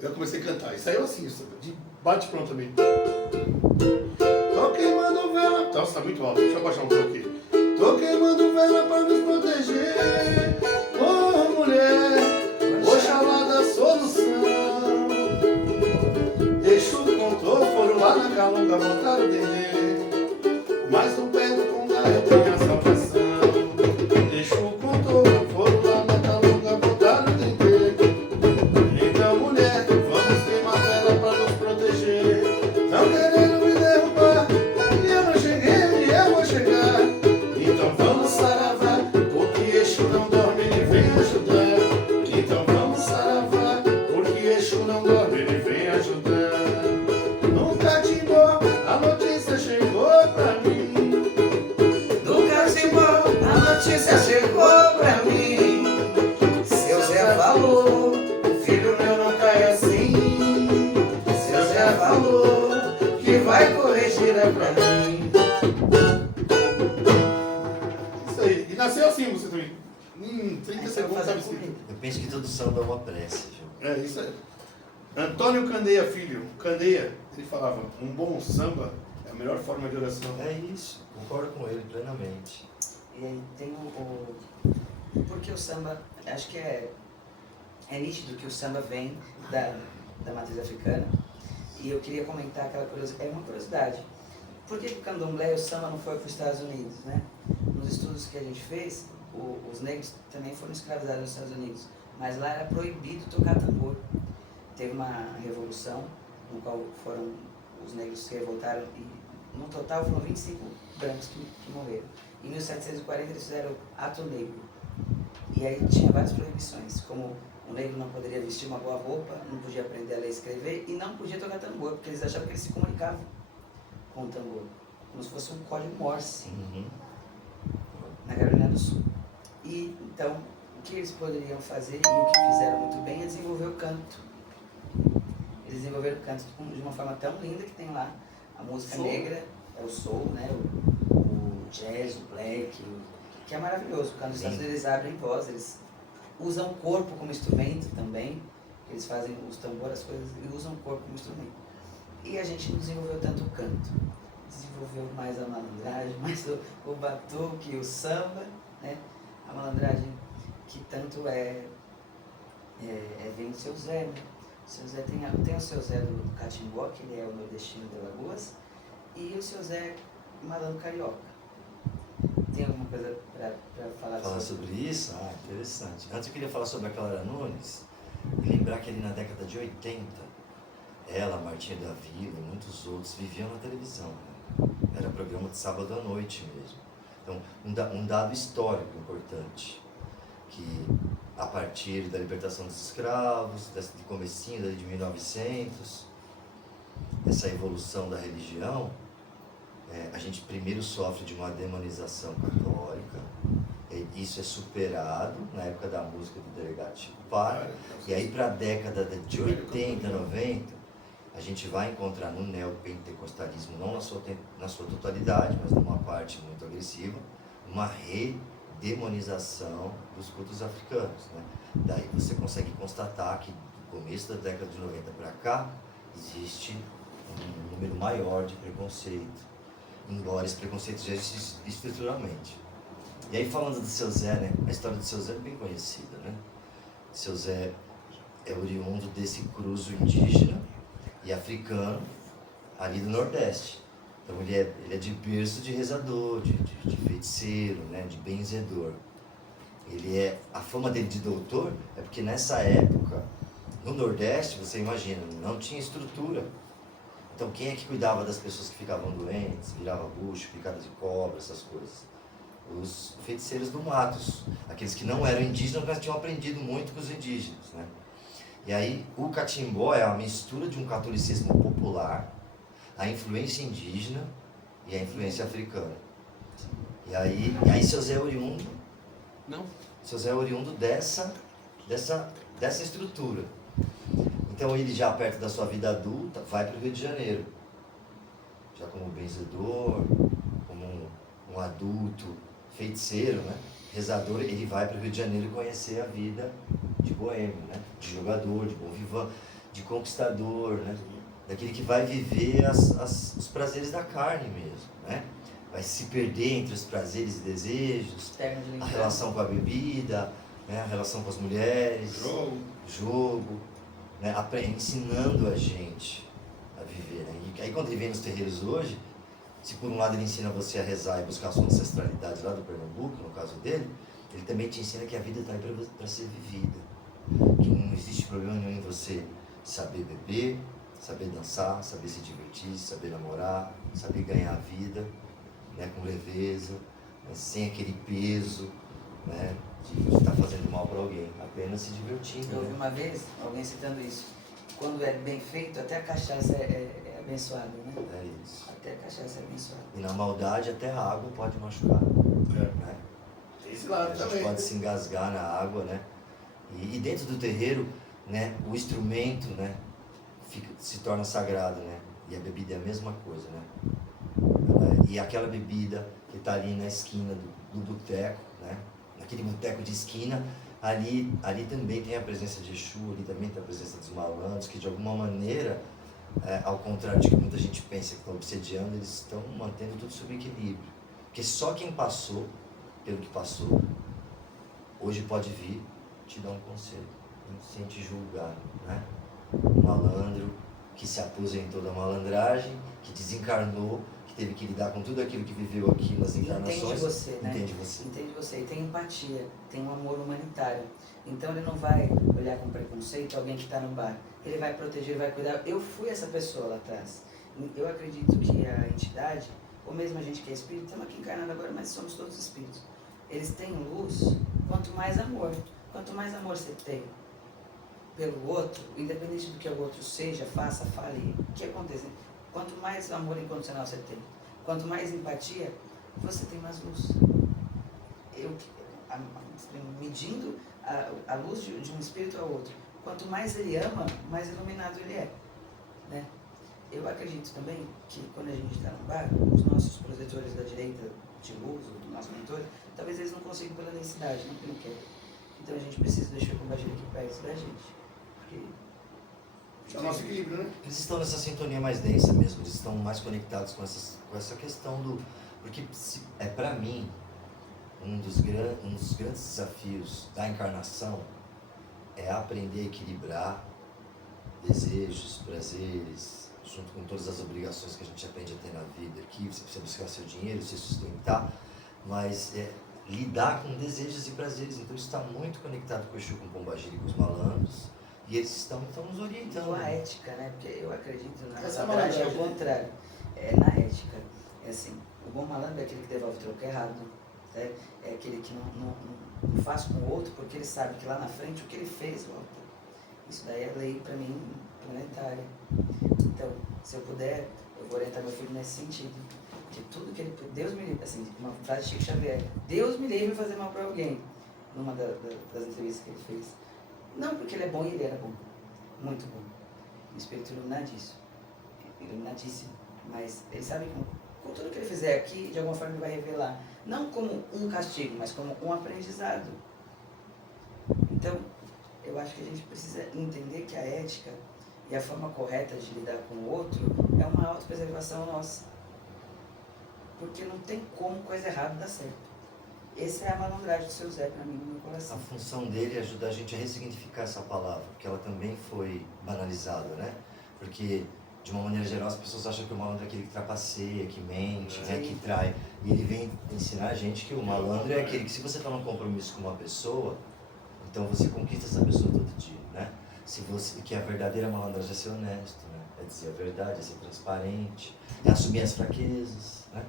eu comecei a cantar. E saiu assim, de bate pronto também. Tô queimando vela. Nossa, tá muito alto, deixa eu baixar um pouco aqui. Tô queimando vela pra nos proteger. Ô mulher, Oxalá da solução. Exu contou, foram lá na calunga, montaram o dendê. Mas no pé do condá eu tenho a salvação. Exu contou, foram lá na calunga, montaram o dendê. Então mulher, vamos queimar vela pra nos proteger. Tão querendo me derrubar, e eu não cheguei, e eu vou chegar. Então vamos saravá, porque Exu não dorme, ele vem ajudar. Então vamos saravá, porque Exu não dorme, ele vem ajudar. No Catimbó, a notícia chegou pra mim. Do Catimbó, a notícia chegou pra mim. Seu Zé falou, Filho meu não cai assim. seu Zé falou, Que vai corrigir é pra mim. Isso aí. E nasceu assim você também. 30 segundos sabe assim. Eu penso que todo samba é uma prece, viu? É isso aí. Antônio Candeia Filho. Candeia, ele falava, um bom samba é a melhor forma de oração. É isso, concordo com ele plenamente. E aí tem porque o samba, acho que é nítido que o samba vem da matriz africana. E eu queria comentar aquela curiosidade, é uma curiosidade. Por que o candomblé e o samba não foi para os Estados Unidos, né? Nos estudos que a gente fez, os negros também foram escravizados nos Estados Unidos. mas lá era proibido tocar tambor. Teve uma revolução, no qual foram os negros se revoltaram e no total foram 25 brancos que morreram. Em 1740 eles fizeram o Ato Negro. E aí tinha várias proibições, como o negro não poderia vestir uma boa roupa, não podia aprender a ler e escrever e não podia tocar tambor, porque eles achavam que eles se comunicavam com o tambor, como se fosse um código Morse na Carolina do Sul. E então, o que eles poderiam fazer e o que fizeram muito bem é desenvolver o canto. Eles desenvolveram o canto de uma forma tão linda que tem lá a música Soul. negra, é o soul, né? O jazz, o black, que é maravilhoso. Quando os Estados Unidos eles abrem voz, eles usam o corpo como instrumento também, eles fazem os tambores, as coisas, e usam o corpo como instrumento. E a gente não desenvolveu tanto o canto, desenvolveu mais a malandragem, mais o batuque, o samba, né? A malandragem que tanto vem do Seu Zé, né? O Seu Zé tem o Seu Zé do Catimbó, que ele é o nordestino de Alagoas, e o Seu Zé malandro carioca. Tem alguma coisa para falar sobre isso? Ah, interessante. Antes eu queria falar sobre a Clara Nunes e lembrar que ali na década de 80, ela, Martinha da Vila e muitos outros viviam na televisão. Né? Era programa de sábado à noite mesmo. Então, um dado histórico importante, que a partir da libertação dos escravos, de comecinho dali de 1900, essa evolução da religião, a gente primeiro sofre de uma demonização católica, isso é superado na época da música do Delegado Chico Para, e aí para a década de 80, 90, a gente vai encontrar no neopentecostalismo, não na sua totalidade, mas numa parte muito agressiva, uma redemonização dos cultos africanos. Né? Daí você consegue constatar que do começo da década de 90 para cá, existe um número maior de preconceito, embora esse preconceito já existe estruturalmente. E aí falando do Seu Zé, né? A história do Seu Zé é bem conhecida, né? Seu Zé é oriundo desse cruzo indígena e africano ali do Nordeste. Então ele é de berço de rezador, de feiticeiro, né? De benzedor. A fama dele de doutor é porque nessa época, no Nordeste, você imagina, não tinha estrutura. Então quem é que cuidava das pessoas que ficavam doentes, virava bucho, picada de cobra, essas coisas? Os feiticeiros do matos, aqueles que não eram indígenas, mas tinham aprendido muito com os indígenas, né? E aí o catimbó é a mistura de um catolicismo popular, a influência indígena e a influência africana. E aí Seu Zé é oriundo, Seu Zé é oriundo dessa estrutura. Então ele já perto da sua vida adulta vai para o Rio de Janeiro, já como benzedor, como um adulto feiticeiro, né? Rezador, ele vai para o Rio de Janeiro conhecer a vida de boêmio, né? De jogador, de bom vivant, de conquistador, né? Daquele que vai viver os prazeres da carne mesmo, né? Vai se perder entre os prazeres e desejos, a relação com a bebida, né? A relação com as mulheres, jogo, né? Ensinando a gente a viver, né? E aí quando ele vem nos terreiros hoje, se por um lado ele ensina você a rezar e buscar a sua ancestralidade lá do Pernambuco, no caso dele, ele também te ensina que a vida está aí para ser vivida, que não existe problema nenhum em você saber beber, saber dançar, saber se divertir, saber namorar, saber ganhar a vida, né, com leveza, né, sem aquele peso, né, de estar fazendo mal para alguém, apenas se divertindo. Eu ouvi uma vez alguém citando isso, quando é bem feito, até a cachaça é abençoada, né? É isso. Até a cachaça é abençoada. E na maldade até a água pode machucar, né? Esse lado a gente também. pode se engasgar na água, né? E dentro do terreiro, né, o instrumento, né, se torna sagrado, né? E a bebida é a mesma coisa, né? E aquela bebida que está ali na esquina do boteco, né? Naquele boteco de esquina, ali também tem a presença de Exu, ali também tem a presença dos malandros, que de alguma maneira, ao contrário de que muita gente pensa que estão obsediando, eles estão mantendo tudo sob equilíbrio. Porque só quem passou pelo que passou, hoje pode vir te dar um conselho, sem te julgar, né? Um malandro que se aposentou da malandragem, que desencarnou, que teve que lidar com tudo aquilo que viveu aqui nas encarnações. Entende você, né? Entende você. Entende você. E tem empatia, tem um amor humanitário. Então ele não vai olhar com preconceito alguém que está no bar. Ele vai proteger, vai cuidar. Eu fui essa pessoa lá atrás. Eu acredito que a entidade, ou mesmo a gente que é espírito, estamos aqui encarnando agora, mas somos todos espíritos. Eles têm luz, quanto mais amor. Quanto mais amor você tem pelo outro, independente do que o outro seja, faça, fale, o que acontece? Quanto mais amor incondicional você tem, quanto mais empatia, você tem mais luz. Medindo a luz de um espírito ao outro, quanto mais ele ama, mais iluminado ele é, né? Eu acredito também que quando a gente está no bar, os nossos protetores da direita de luz, os nossos mentores, talvez eles não consigam pela densidade, não porque não querem. Então a gente precisa deixar o Pombagira aqui perto da gente. Porque É o nosso equilíbrio, né? Eles estão nessa sintonia mais densa mesmo, eles estão mais conectados com essa questão do... Porque para mim, um dos grandes desafios da encarnação é aprender a equilibrar desejos, prazeres, junto com todas as obrigações que a gente aprende a ter na vida aqui. Você precisa buscar seu dinheiro, se sustentar, mas lidar com desejos e prazeres. Então isso está muito conectado com o Exu, com o Pombagira e com os malandros, e eles estão nos orientando. com a ética, né? Porque eu acredito na Essa malandragem, é o malandragem. contrário. É na ética. É assim, o bom malandro é aquele que devolve o troco errado, né? É aquele que não faz com o outro porque ele sabe que lá na frente o que ele fez volta. Isso daí é lei para mim planetária. Então, se eu puder, eu vou orientar meu filho nesse sentido. Que tudo que ele... Deus me livre, assim, uma frase de Chico Xavier. Deus me livre de fazer mal para alguém. Numa das entrevistas que ele fez. Não porque ele é bom e ele era bom. Muito bom. Um espírito iluminadíssimo. Iluminadíssimo. Mas ele sabe que com tudo que ele fizer aqui, de alguma forma ele vai revelar. Não como um castigo, mas como um aprendizado. Então, eu acho que a gente precisa entender que a ética e a forma correta de lidar com o outro é uma autopreservação nossa. Porque não tem como coisa errada dar certo. Essa é a malandragem do seu Zé para mim, no meu A coração. função dele é ajudar a gente a ressignificar essa palavra, porque ela também foi banalizada, né? Porque, de uma maneira geral, as pessoas acham que o malandro é aquele que trapaceia, que mente, né? Que trai. E ele vem ensinar a gente que o malandro é aquele que, se você está num compromisso com uma pessoa, então você conquista essa pessoa todo dia, né? Que a verdadeira malandragem é ser honesto, né? É dizer a verdade, é ser transparente, é assumir as fraquezas, né?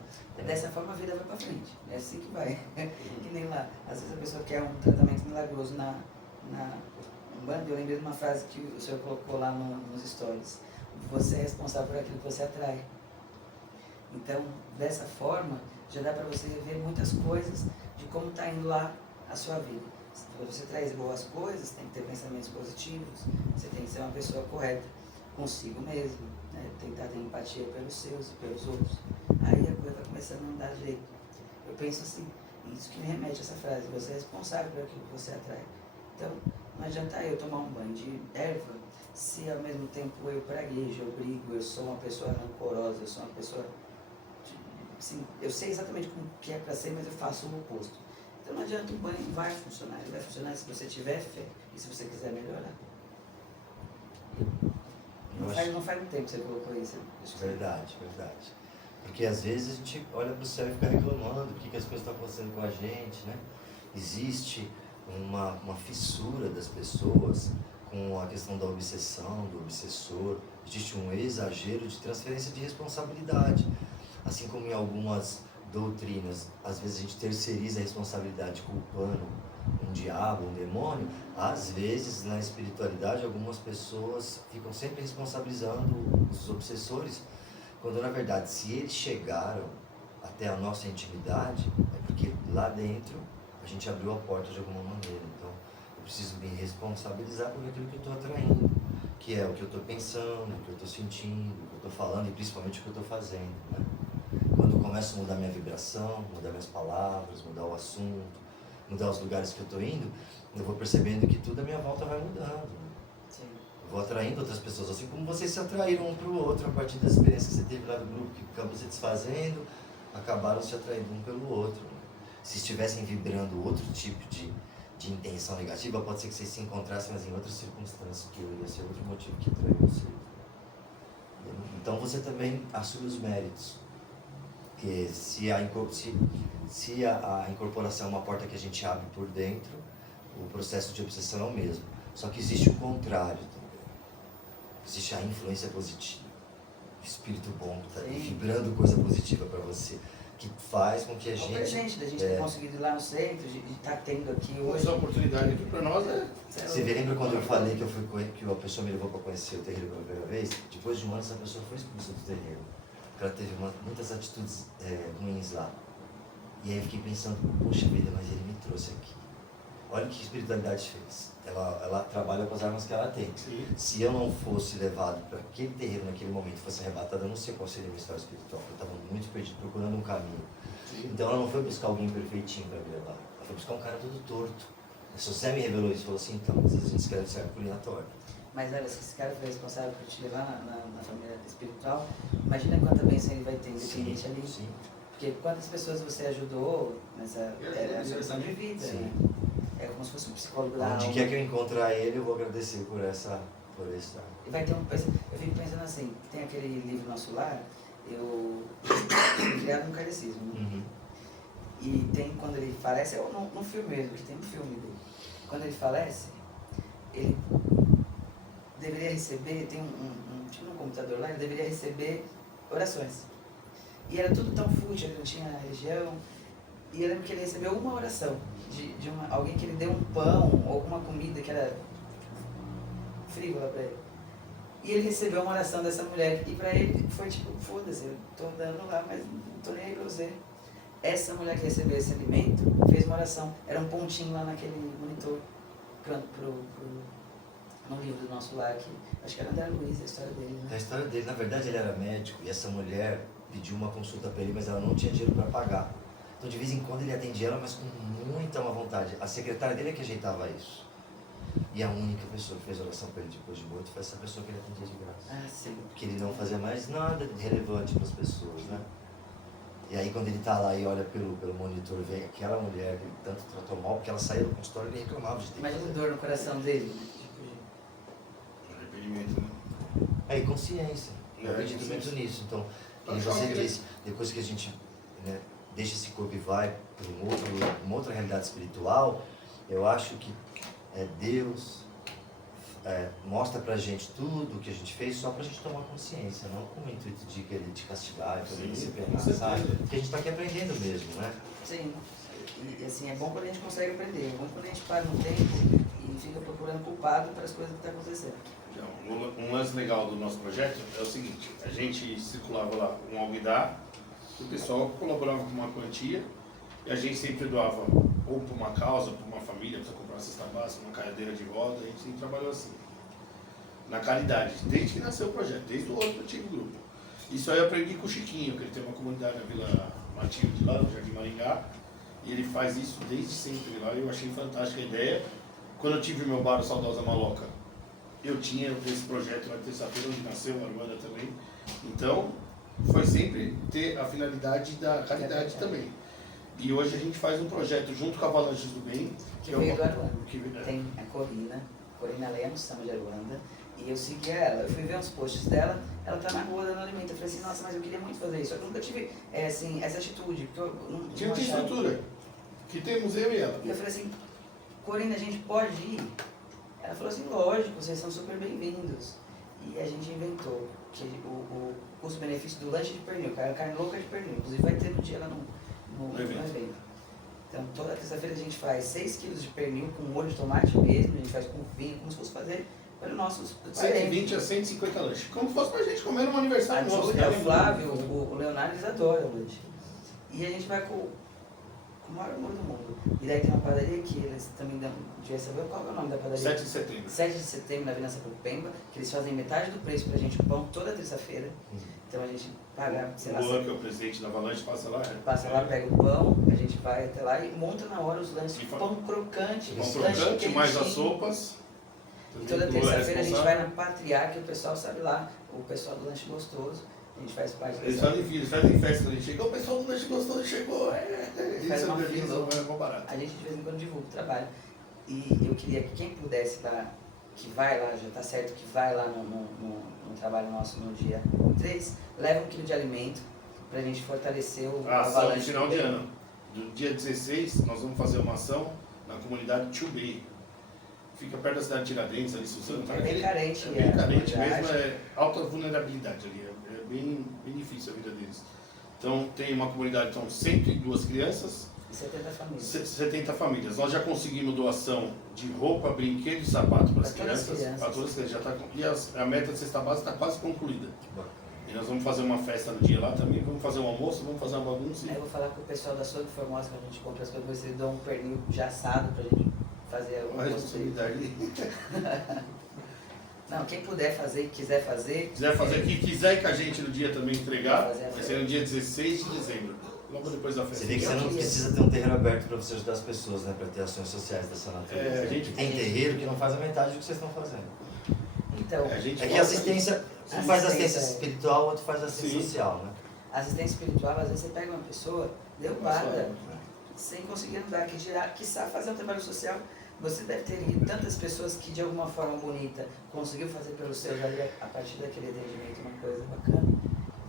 Dessa forma a vida vai para frente. É assim que vai. Que nem lá. Às vezes a pessoa quer um tratamento milagroso na Umbanda. Eu lembrei de uma frase que o senhor colocou lá nos stories. Você é responsável por aquilo que você atrai. Então, dessa forma, já dá para você ver muitas coisas de como está indo lá a sua vida. Se você traz boas coisas, tem que ter pensamentos positivos, você tem que ser uma pessoa correta consigo mesmo, né? Tentar ter empatia pelos seus e pelos outros. Aí a coisa vai começando a andar direito. Eu penso assim, isso que me remete a essa frase, você é responsável por aquilo que você atrai. Então, não adianta eu tomar um banho de erva se ao mesmo tempo eu praguejo, eu brigo, eu sou uma pessoa rancorosa, eu sou uma pessoa... Assim, eu sei exatamente como que é para ser, mas eu faço o oposto. Então não adianta, o banho vai funcionar. Ele vai funcionar se você tiver fé e se você quiser melhorar. Não faz um tempo que você colocou isso. Verdade, verdade. Porque às vezes a gente olha para o céu e fica reclamando o que as coisas estão acontecendo com a gente, né? Existe uma fissura das pessoas com a questão da obsessão, do obsessor. Existe um exagero de transferência de responsabilidade. Assim como em algumas doutrinas, às vezes a gente terceiriza a responsabilidade culpando um diabo, um demônio. Às vezes, na espiritualidade, algumas pessoas ficam sempre responsabilizando os obsessores, quando na verdade, se eles chegaram até a nossa intimidade, é porque lá dentro a gente abriu a porta de alguma maneira. Então, eu preciso me responsabilizar por aquilo que eu estou atraindo, que é o que eu estou pensando, o que eu estou sentindo, o que eu estou falando e principalmente o que eu estou fazendo, né? Quando eu começo a mudar minha vibração, mudar minhas palavras, mudar o assunto, mudar os lugares que eu estou indo, eu vou percebendo que tudo à minha volta vai mudando. Sim. Eu vou atraindo outras pessoas, assim como vocês se atraíram um para o outro a partir das experiências que você teve lá do grupo, que acabou se desfazendo, acabaram se atraindo um pelo outro. Se estivessem vibrando outro tipo de intenção negativa, pode ser que vocês se encontrassem, mas em outras circunstâncias, que ia ser outro motivo que atraiu você. Então você também assume os méritos. Porque se a incorporação é uma porta que a gente abre por dentro, o processo de obsessão é o mesmo. Só que existe o contrário também. Existe a influência positiva. O espírito bom que está vibrando coisa positiva para você. Que faz com que a gente... O presente da gente ter conseguido ir lá no centro, de estar tendo aqui hoje. Essa oportunidade aqui para nós é... Você lembra quando eu falei que que a pessoa me levou para conhecer o terreiro pela primeira vez? Depois de um ano, essa pessoa foi expulsa do terreiro. Porque ela teve muitas atitudes ruins lá. E aí eu fiquei pensando, poxa vida, mas ele me trouxe aqui. Olha o que a espiritualidade fez. Ela trabalha com as armas que ela tem. Sim. Se eu não fosse levado para aquele terreiro naquele momento, fosse arrebatado, eu não sei qual seria a minha história espiritual. Eu estava muito perdido, procurando um caminho. Sim. Então ela não foi buscar alguém perfeitinho para me levar. Ela foi buscar um cara todo torto. Se você me revelou isso, falou assim, então, às vezes a gente escreve certo por aleatório. Mas olha, se esse cara foi responsável por te levar na família espiritual, imagina quanta bênção ele vai ter independente ali. Sim. Porque quantas pessoas você ajudou nessa solução de vida, Sim. né? É como se fosse um psicólogo da alma. Onde quer que eu encontrar ele, eu vou agradecer por essa... E vai ter eu fico pensando assim, tem aquele livro Nosso Lar, eu fui criado no kardecismo, né? Uhum. E tem quando ele falece, no filme mesmo, que tem um filme dele. Quando ele falece, ele deveria receber, tem tinha um computador lá, ele deveria receber orações. E era tudo tão fútil, ele não tinha religião. E eu lembro que ele recebeu uma oração de alguém que ele deu um pão ou alguma comida que era frívola para ele. E ele recebeu uma oração dessa mulher. E para ele foi tipo, foda-se, eu tô andando lá, mas não tô nem aí pra você. Essa mulher que recebeu esse alimento fez uma oração. Era um pontinho lá naquele monitor no livro do Nosso Lar aqui. Acho que era André Luiz, a história dele, né? A história dele, na verdade, ele era médico e essa mulher pediu uma consulta para ele, mas ela não tinha dinheiro para pagar. Então, de vez em quando, ele atendia ela, mas com muita má vontade. A secretária dele é que ajeitava isso. E a única pessoa que fez oração para ele depois de morto foi essa pessoa que ele atendia de graça. Ah, sim. Porque ele não fazia mais nada de relevante para as pessoas, né? E aí, quando ele está lá e olha pelo monitor, vê aquela mulher que ele tanto tratou mal, porque ela saiu do consultório e ele reclamava de ter que Imagina a fazer. dor no coração dele, né? Arrependimento, né? É, e consciência. Eu É, acredito consciência. muito nisso. Então, como Acho você que- disse, depois que a gente, né, deixa esse corpo e vai para uma outra realidade espiritual, eu acho que Deus mostra pra gente tudo o que a gente fez só pra gente tomar consciência, não com o intuito de querer te castigar e fazer você Sim, pegar, com certeza. sabe? Porque a gente tá aqui aprendendo mesmo, né? Sim. E assim, é bom quando a gente consegue aprender. É bom quando a gente para no tempo e fica procurando culpado para as coisas que estão acontecendo. Então, um lance legal do nosso projeto é o seguinte, a gente circulava lá um alguidar, o pessoal colaborava com uma quantia e a gente sempre doava ou para uma causa, para uma família, para comprar uma cesta básica, uma cadeira de roda, a gente sempre trabalhou assim. Na caridade, desde que nasceu o projeto, desde o outro antigo grupo. Isso aí eu aprendi com o Chiquinho, que ele tem uma comunidade na Vila Matilde, lá no Jardim Maringá, e ele faz isso desde sempre lá, e eu achei fantástica a ideia. Quando eu tive meu bar, o Saudosa Maloca, eu tinha esse projeto na terça-feira, onde nasceu a Armanda também. Então, foi sempre ter a finalidade da caridade também. E hoje a gente faz um projeto junto com a Avalanches do Bem, Que veio do Aruanda. que, Tem a Corina Lemos, Samba de Aruanda, e eu segui ela. Eu fui ver uns posts dela, ela tá na rua dando alimento. Eu falei assim, nossa, mas eu queria muito fazer isso. Só que eu nunca tive assim, essa atitude, porque eu não tinha achava- estrutura, que temos eu e ela. E eu falei assim, Corina, a gente pode ir? Ela falou assim, lógico, vocês são super bem-vindos. E a gente inventou que o custo-benefício do lanche de pernil, carne louca de pernil, inclusive vai ter no dia lá no evento. Então toda terça-feira a gente faz 6 kg de pernil com molho de tomate mesmo, a gente faz com vinho, como se fosse fazer para os nossos 120 a 150 lanches. Como se fosse pra gente comer num aniversário A nosso. Júlia, né? o Flávio, o Leonardo, eles adoram lanche. E a gente vai com o maior amor do mundo. E daí tem uma padaria que eles também dão, devia saber qual é o nome da padaria? 7 de setembro. 7 de setembro, na Vila Sapopemba, que eles fazem metade do preço pra gente o pão toda terça-feira. Então a gente paga, sei lá, O Luan, que é o presidente da Avalanche, passa lá. passa lá, pega o pão, a gente vai até lá e monta na hora os lanches. E fa- Pão crocante, Pão lanche crocante, mais as quentinho. sopas. E toda O Luan é terça-feira a gente responsável. vai na Patriarca e o pessoal sabe lá, o pessoal do lanche gostoso, a gente faz parte Eles dessa. fazem festa quando a gente chega. O pessoal do lanche gostoso chegou. Faz Isso uma organiza, fila. é mó barato. A gente de vez em quando divulga o trabalho. E eu queria que quem pudesse lá, que vai lá, já está certo, que vai lá no trabalho nosso no dia 3, leva 1 quilo de alimento pra gente fortalecer o A ação no Avalanche final de também. ano. Do dia 16, nós vamos fazer uma ação na comunidade Chubei. Fica perto da cidade de Tiradentes, ali, Suzano. É bem carente, É bem carente comunidade. mesmo, é alta vulnerabilidade ali. É bem difícil a vida deles. Então, tem uma comunidade, então, 102 crianças, E 70 famílias. 70 famílias. Nós já conseguimos doação de roupa, brinquedo e sapato para as Pra todas as crianças. crianças. Para todas as crianças. Já tá, e a meta de cesta básica está quase concluída. Que bacana. E nós vamos fazer uma festa no dia lá também, vamos fazer um almoço, vamos fazer uma bagunça. Aí eu vou falar com o pessoal da Sob Formosa, que a gente compra as coisas, ver se eles dão um pernil já assado pra gente fazer o Uma almoço deles. responsabilidade. Não, quem puder fazer, quiser fazer. Quiser fazer, quem quiser ir com a gente no dia também entregar, Fazer a vai festa. ser no dia 16 de dezembro, logo depois da festa. Você vê que você não precisa ter um terreiro aberto para você ajudar as pessoas, né? Para ter ações sociais dessa natureza. É, a gente- tem terreiro que não faz a metade do que vocês estão fazendo. Então, A gente É que volta- assistência, um faz assistência Assistência, espiritual, outro faz assistência Sim. social, né? assistência espiritual, às vezes você pega uma pessoa derrubada, sem conseguir andar, que dirá, quiçá fazer um trabalho social. Você deve ter lido tantas pessoas que de alguma forma bonita conseguiu fazer pelo seu ali a partir daquele atendimento uma coisa bacana.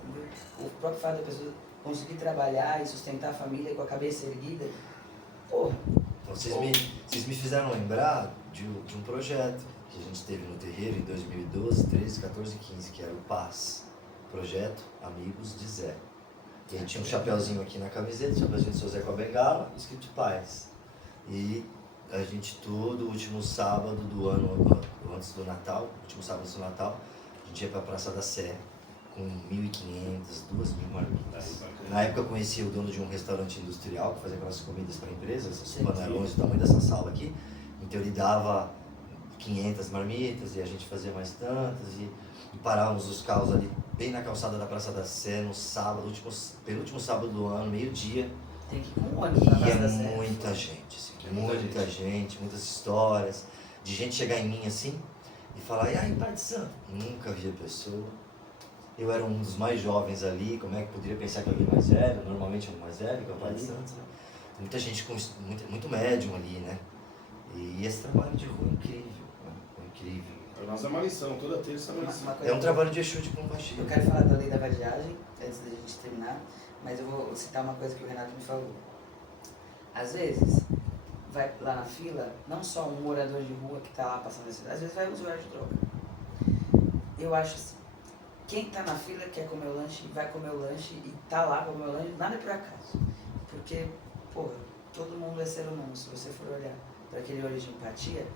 Entendeu? O próprio fato da pessoa conseguir trabalhar e sustentar a família com a cabeça erguida, porra, Então vocês me fizeram lembrar de um projeto que a gente teve no terreiro em 2012, 13, 14 e 15, que era o PAS, Projeto Amigos de Zé. E aí tinha um chapeuzinho aqui na camiseta, chapeuzinho de seu Zé com a bengala, escrito Paz. E a gente todo último sábado do ano, antes do Natal, último sábado antes do Natal, a gente ia pra Praça da Sé com 1.500, 2.000 marmitas. Na época eu conhecia o dono de um restaurante industrial que fazia aquelas comidas para empresas, esses Sim. panelões do tamanho dessa sala aqui. Então ele dava 500 marmitas e a gente fazia mais tantas e parávamos os carros ali bem na calçada da Praça da Sé no sábado, penúltimo sábado do ano, meio-dia. tem que ir com um ônibus na E Praça é da Sé. muita gente, assim, É muita muita gente, muitas histórias, de gente chegar em mim assim e falar, e aí, Pai de Santo? Nunca vi a pessoa. Eu era um dos mais jovens ali, como é que poderia pensar que alguém mais velho? Normalmente é o mais velho, que é o Pai de Santos, né? Muita gente com muito médium ali, né? E esse trabalho de rua é incrível, né? É incrível. Para nós é uma lição, toda terça é uma lição. Uma coisa É um trabalho de Exu de compaixão. Eu quero falar da lei da vadiagem, antes da gente terminar, mas eu vou citar uma coisa que o Renato me falou. Às vezes, vai lá na fila, não só um morador de rua que está lá passando esse, às vezes vai um usuário de droga. Eu acho assim, quem está na fila quer comer o lanche, vai comer o lanche e está lá para comer o lanche, nada é por acaso. Porque, porra, todo mundo é ser humano, se você for olhar para aquele olho de empatia,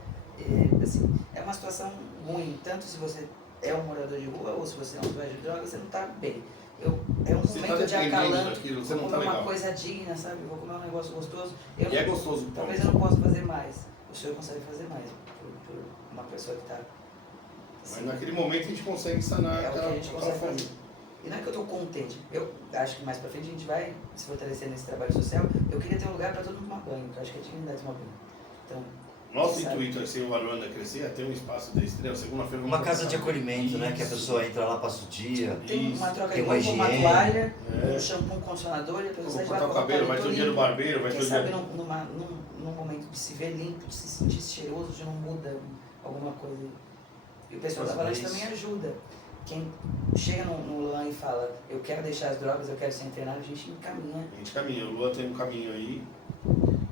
assim, é uma situação ruim, tanto se você é um morador de rua ou se você é um usuário de droga, você não está bem. É um Você tá momento de dependendo acalanto, daquilo, você vou não tá comer uma legal. coisa digna, sabe? Vou comer um negócio gostoso. E é gostoso. Talvez eu não possa fazer mais. O senhor consegue fazer mais por uma pessoa que está... Mas naquele momento a gente consegue sanar É o que a aquela, gente aquela consegue fome. fazer. E não é que eu estou contente. Eu acho que mais pra frente a gente vai se fortalecer nesse trabalho social. Eu queria ter um lugar para todo mundo tomar banho, que eu acho que é dignidade tomar banho. Então, Nosso sabe? intuito é ser o Aruanda crescer, é ter um espaço desse, entendeu? Segunda-feira Uma vamos casa de conversar. acolhimento, né? Que a Isso. pessoa entra lá, passa o dia. tem uma Isso. troca Tem de uma roupa, uma higiene. toalha, É. um shampoo, um condicionador, e a pessoa Vou sai de lá cortar o com a cabelo, vai pele ter o dia toda do barbeiro, vai ter Quem o sabe dia... num momento de se ver limpo, de se sentir cheiroso, de não muda alguma coisa. E o pessoal da Mas Avalanche isso- também ajuda. Quem chega no LAN e fala, eu quero deixar as drogas, eu quero ser internado, a gente encaminha. A gente caminha, o Lua tem um caminho aí,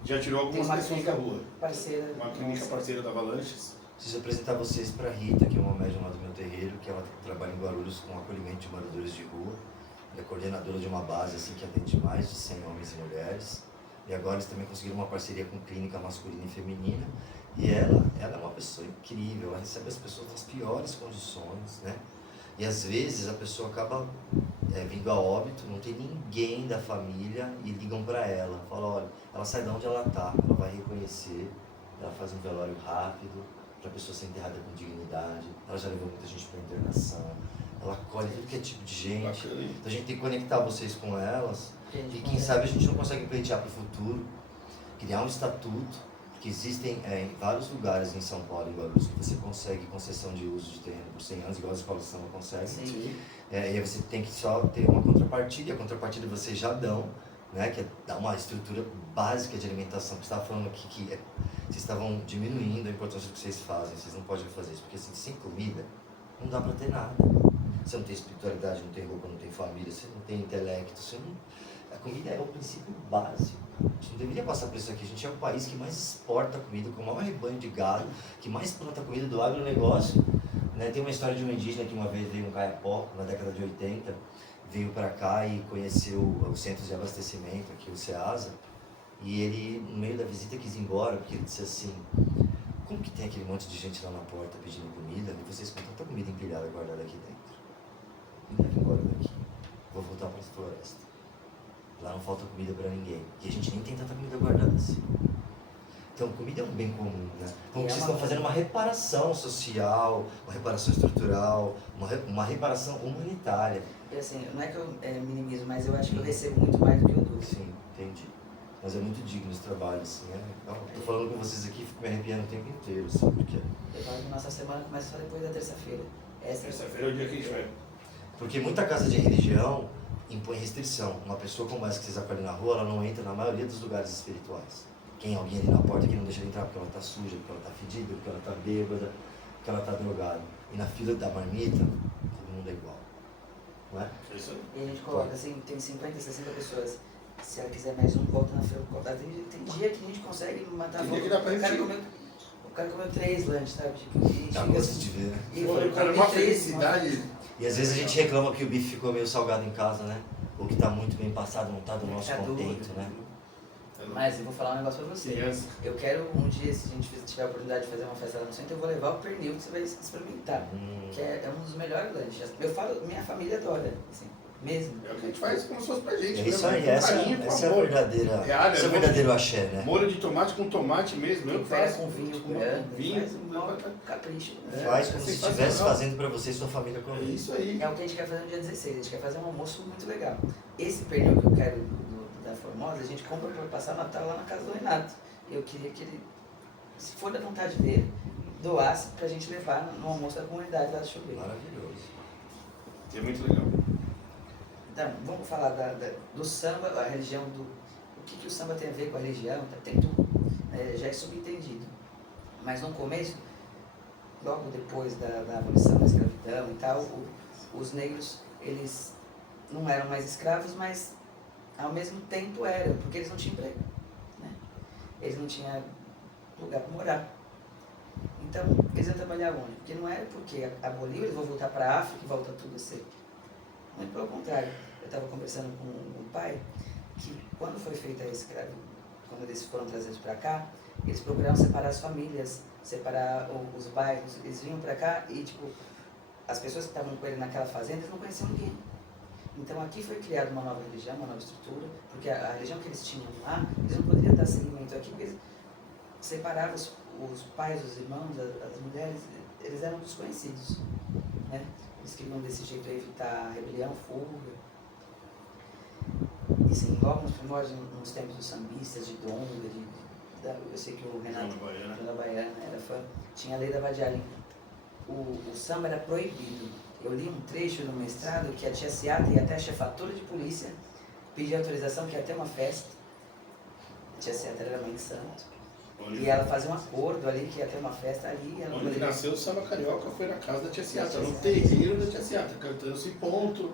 já tirou Tem algumas uma pessoas clínica da rua. parceira. Uma clínica nossa. parceira da Avalanches. Preciso apresentar vocês para Rita, que é uma médium lá do meu terreiro, que ela trabalha em Guarulhos com acolhimento de moradores de rua. Ela é coordenadora de uma base assim, que atende mais de 100 homens e mulheres. E agora eles também conseguiram uma parceria com clínica masculina e feminina. E ela é uma pessoa incrível, ela recebe as pessoas nas piores condições, né? E às vezes a pessoa acaba vindo a óbito, não tem ninguém da família e ligam para ela. Falam, olha, ela sai de onde ela está, ela vai reconhecer, ela faz um velório rápido, para a pessoa ser enterrada com dignidade. Ela já levou muita gente para internação, ela acolhe tudo que é tipo de gente. Bacana, hein? Então a gente tem que conectar vocês com elas Que a gente e quem consegue. sabe a gente não consegue pleitear para o futuro, criar um estatuto, porque existem em vários lugares em São Paulo, em Guarulhos, que você consegue concessão de uso de terreno por 100 anos, igual a escola de samba consegue. Sim. Sim. E aí você tem que só ter uma contrapartida, e a contrapartida vocês já dão, né, que é dar uma estrutura básica de alimentação. Você estava falando aqui que vocês estavam diminuindo a importância do que vocês fazem, vocês não podem fazer isso, porque assim, sem comida não dá para ter nada. você não tem espiritualidade, não tem roupa, não tem família, você não tem intelecto, você não... A comida é o princípio básico. A gente não deveria passar por isso aqui. A gente é o país que mais exporta comida, com o maior rebanho de gado, que mais planta comida do agronegócio. Né? Tem uma história de um indígena que uma vez veio um caiapó, na década de 80, veio para cá e conheceu os centros de abastecimento aqui, o CEASA, e ele, no meio da visita, quis ir embora, porque ele disse assim: como que tem aquele monte de gente lá na porta pedindo comida e vocês com tanta comida empilhada guardada aqui dentro? Me leva embora daqui, vou voltar para a floresta. Lá não falta comida para ninguém, e a gente nem tem tanta comida guardada assim. Então, comida é um bem comum, né? Então, vocês estão fazendo uma reparação social, uma reparação estrutural, uma reparação humanitária. E assim, não é que eu minimizo, mas eu acho que eu recebo muito mais do que eu dou. Sim, entendi. Mas é muito digno esse trabalho, assim, né? Tô falando com vocês aqui, fico me arrepiando o tempo inteiro, assim, porque... Eu falo que nossa semana começa só depois da terça-feira. Terça-feira é o dia que a gente vai. Porque muita casa de religião impõe restrição. Uma pessoa como essa que vocês acolhem na rua, ela não entra na maioria dos lugares espirituais. Tem alguém ali na porta que não deixa ela entrar porque ela tá suja, porque ela tá fedida, porque ela tá bêbada, porque ela tá drogada. E na fila da marmita, todo mundo é igual. Não é? Isso aí. E a gente coloca assim, tem 50, 60 pessoas. Se ela quiser mais um, volta na fila. Tem dia que a gente consegue matar a Tem dia fome. que dá pra O cara comeu 3 lanches, sabe? Tipo, e Dá chega gosto assim, de ver, né? e Pô, fala, o cara, comi uma 3, felicidade. E às vezes a gente reclama que o bife ficou meio salgado em casa, né? Ou que tá muito bem passado, não tá do nosso Tá doido. contento, né? Mas eu vou falar um negócio pra você. Criança. Eu quero um dia, se a gente tiver a oportunidade de fazer uma festa lá no centro, eu vou levar o pernil que você vai experimentar. Que é um dos melhores lanches. Eu falo, minha família adora, assim, mesmo. É o que a gente faz como se fosse pra gente. É isso né? aí, Com essa carinho, com é a amor. verdadeira, É alho, esse é o molho verdadeiro de- axé, né? Molho de tomate com tomate mesmo. Eu Tempera faço com vinho com branco, vinho. faz um maior capricho. Faz é como se sensacional. estivesse fazendo pra você e sua família É comer. isso aí. É o que a gente quer fazer no dia 16, a gente quer fazer um almoço muito legal. Esse pernil que eu quero da Formosa, a gente compra para passar o Natal lá na casa do Renato. Eu queria que ele, se for da vontade dele, doasse pra gente levar no almoço da comunidade lá de Chover. Maravilhoso. É muito legal. Então, vamos falar do samba, a religião do... O que o samba tem a ver com a religião? Tem tudo. Já é subentendido. Mas no começo, logo depois da abolição da escravidão e tal, os negros, eles não eram mais escravos, mas ao mesmo tempo eram, porque eles não tinham emprego. Né? Eles não tinham lugar para morar. Então, eles iam trabalhar onde? Porque não era porque aboliu, eles vão voltar para a África e volta tudo a ser. Muito pelo contrário. Eu estava conversando com um pai que, quando foi feita a escravidão, quando eles foram trazidos para cá, eles procuraram separar as famílias, separar os bairros. Eles vinham para cá e, tipo, as pessoas que estavam com ele naquela fazenda, eles não conheciam ninguém. Então aqui foi criada uma nova religião, uma nova estrutura, porque a religião que eles tinham lá, eles não poderiam dar seguimento aqui, porque eles separavam os pais, os irmãos, as mulheres, eles eram desconhecidos. Né? Eles queriam desse jeito evitar rebelião, fuga. E sim, logo nos primórdios, nos tempos dos sambistas, de Donga, eu sei que o Renato, da Baiana, era fã, tinha a lei da vadiagem. O samba era proibido. Eu li um trecho no mestrado que a tia Seata ia até a chefatura de polícia pedir autorização que ia ter uma festa. A tia Seata era mãe de santo. E ela fazia um acordo ali que ia ter uma festa ali. Ela Onde poderia... nasceu o samba carioca foi na casa da tia Seata, no terreiro da tia Seata, cantando-se ponto,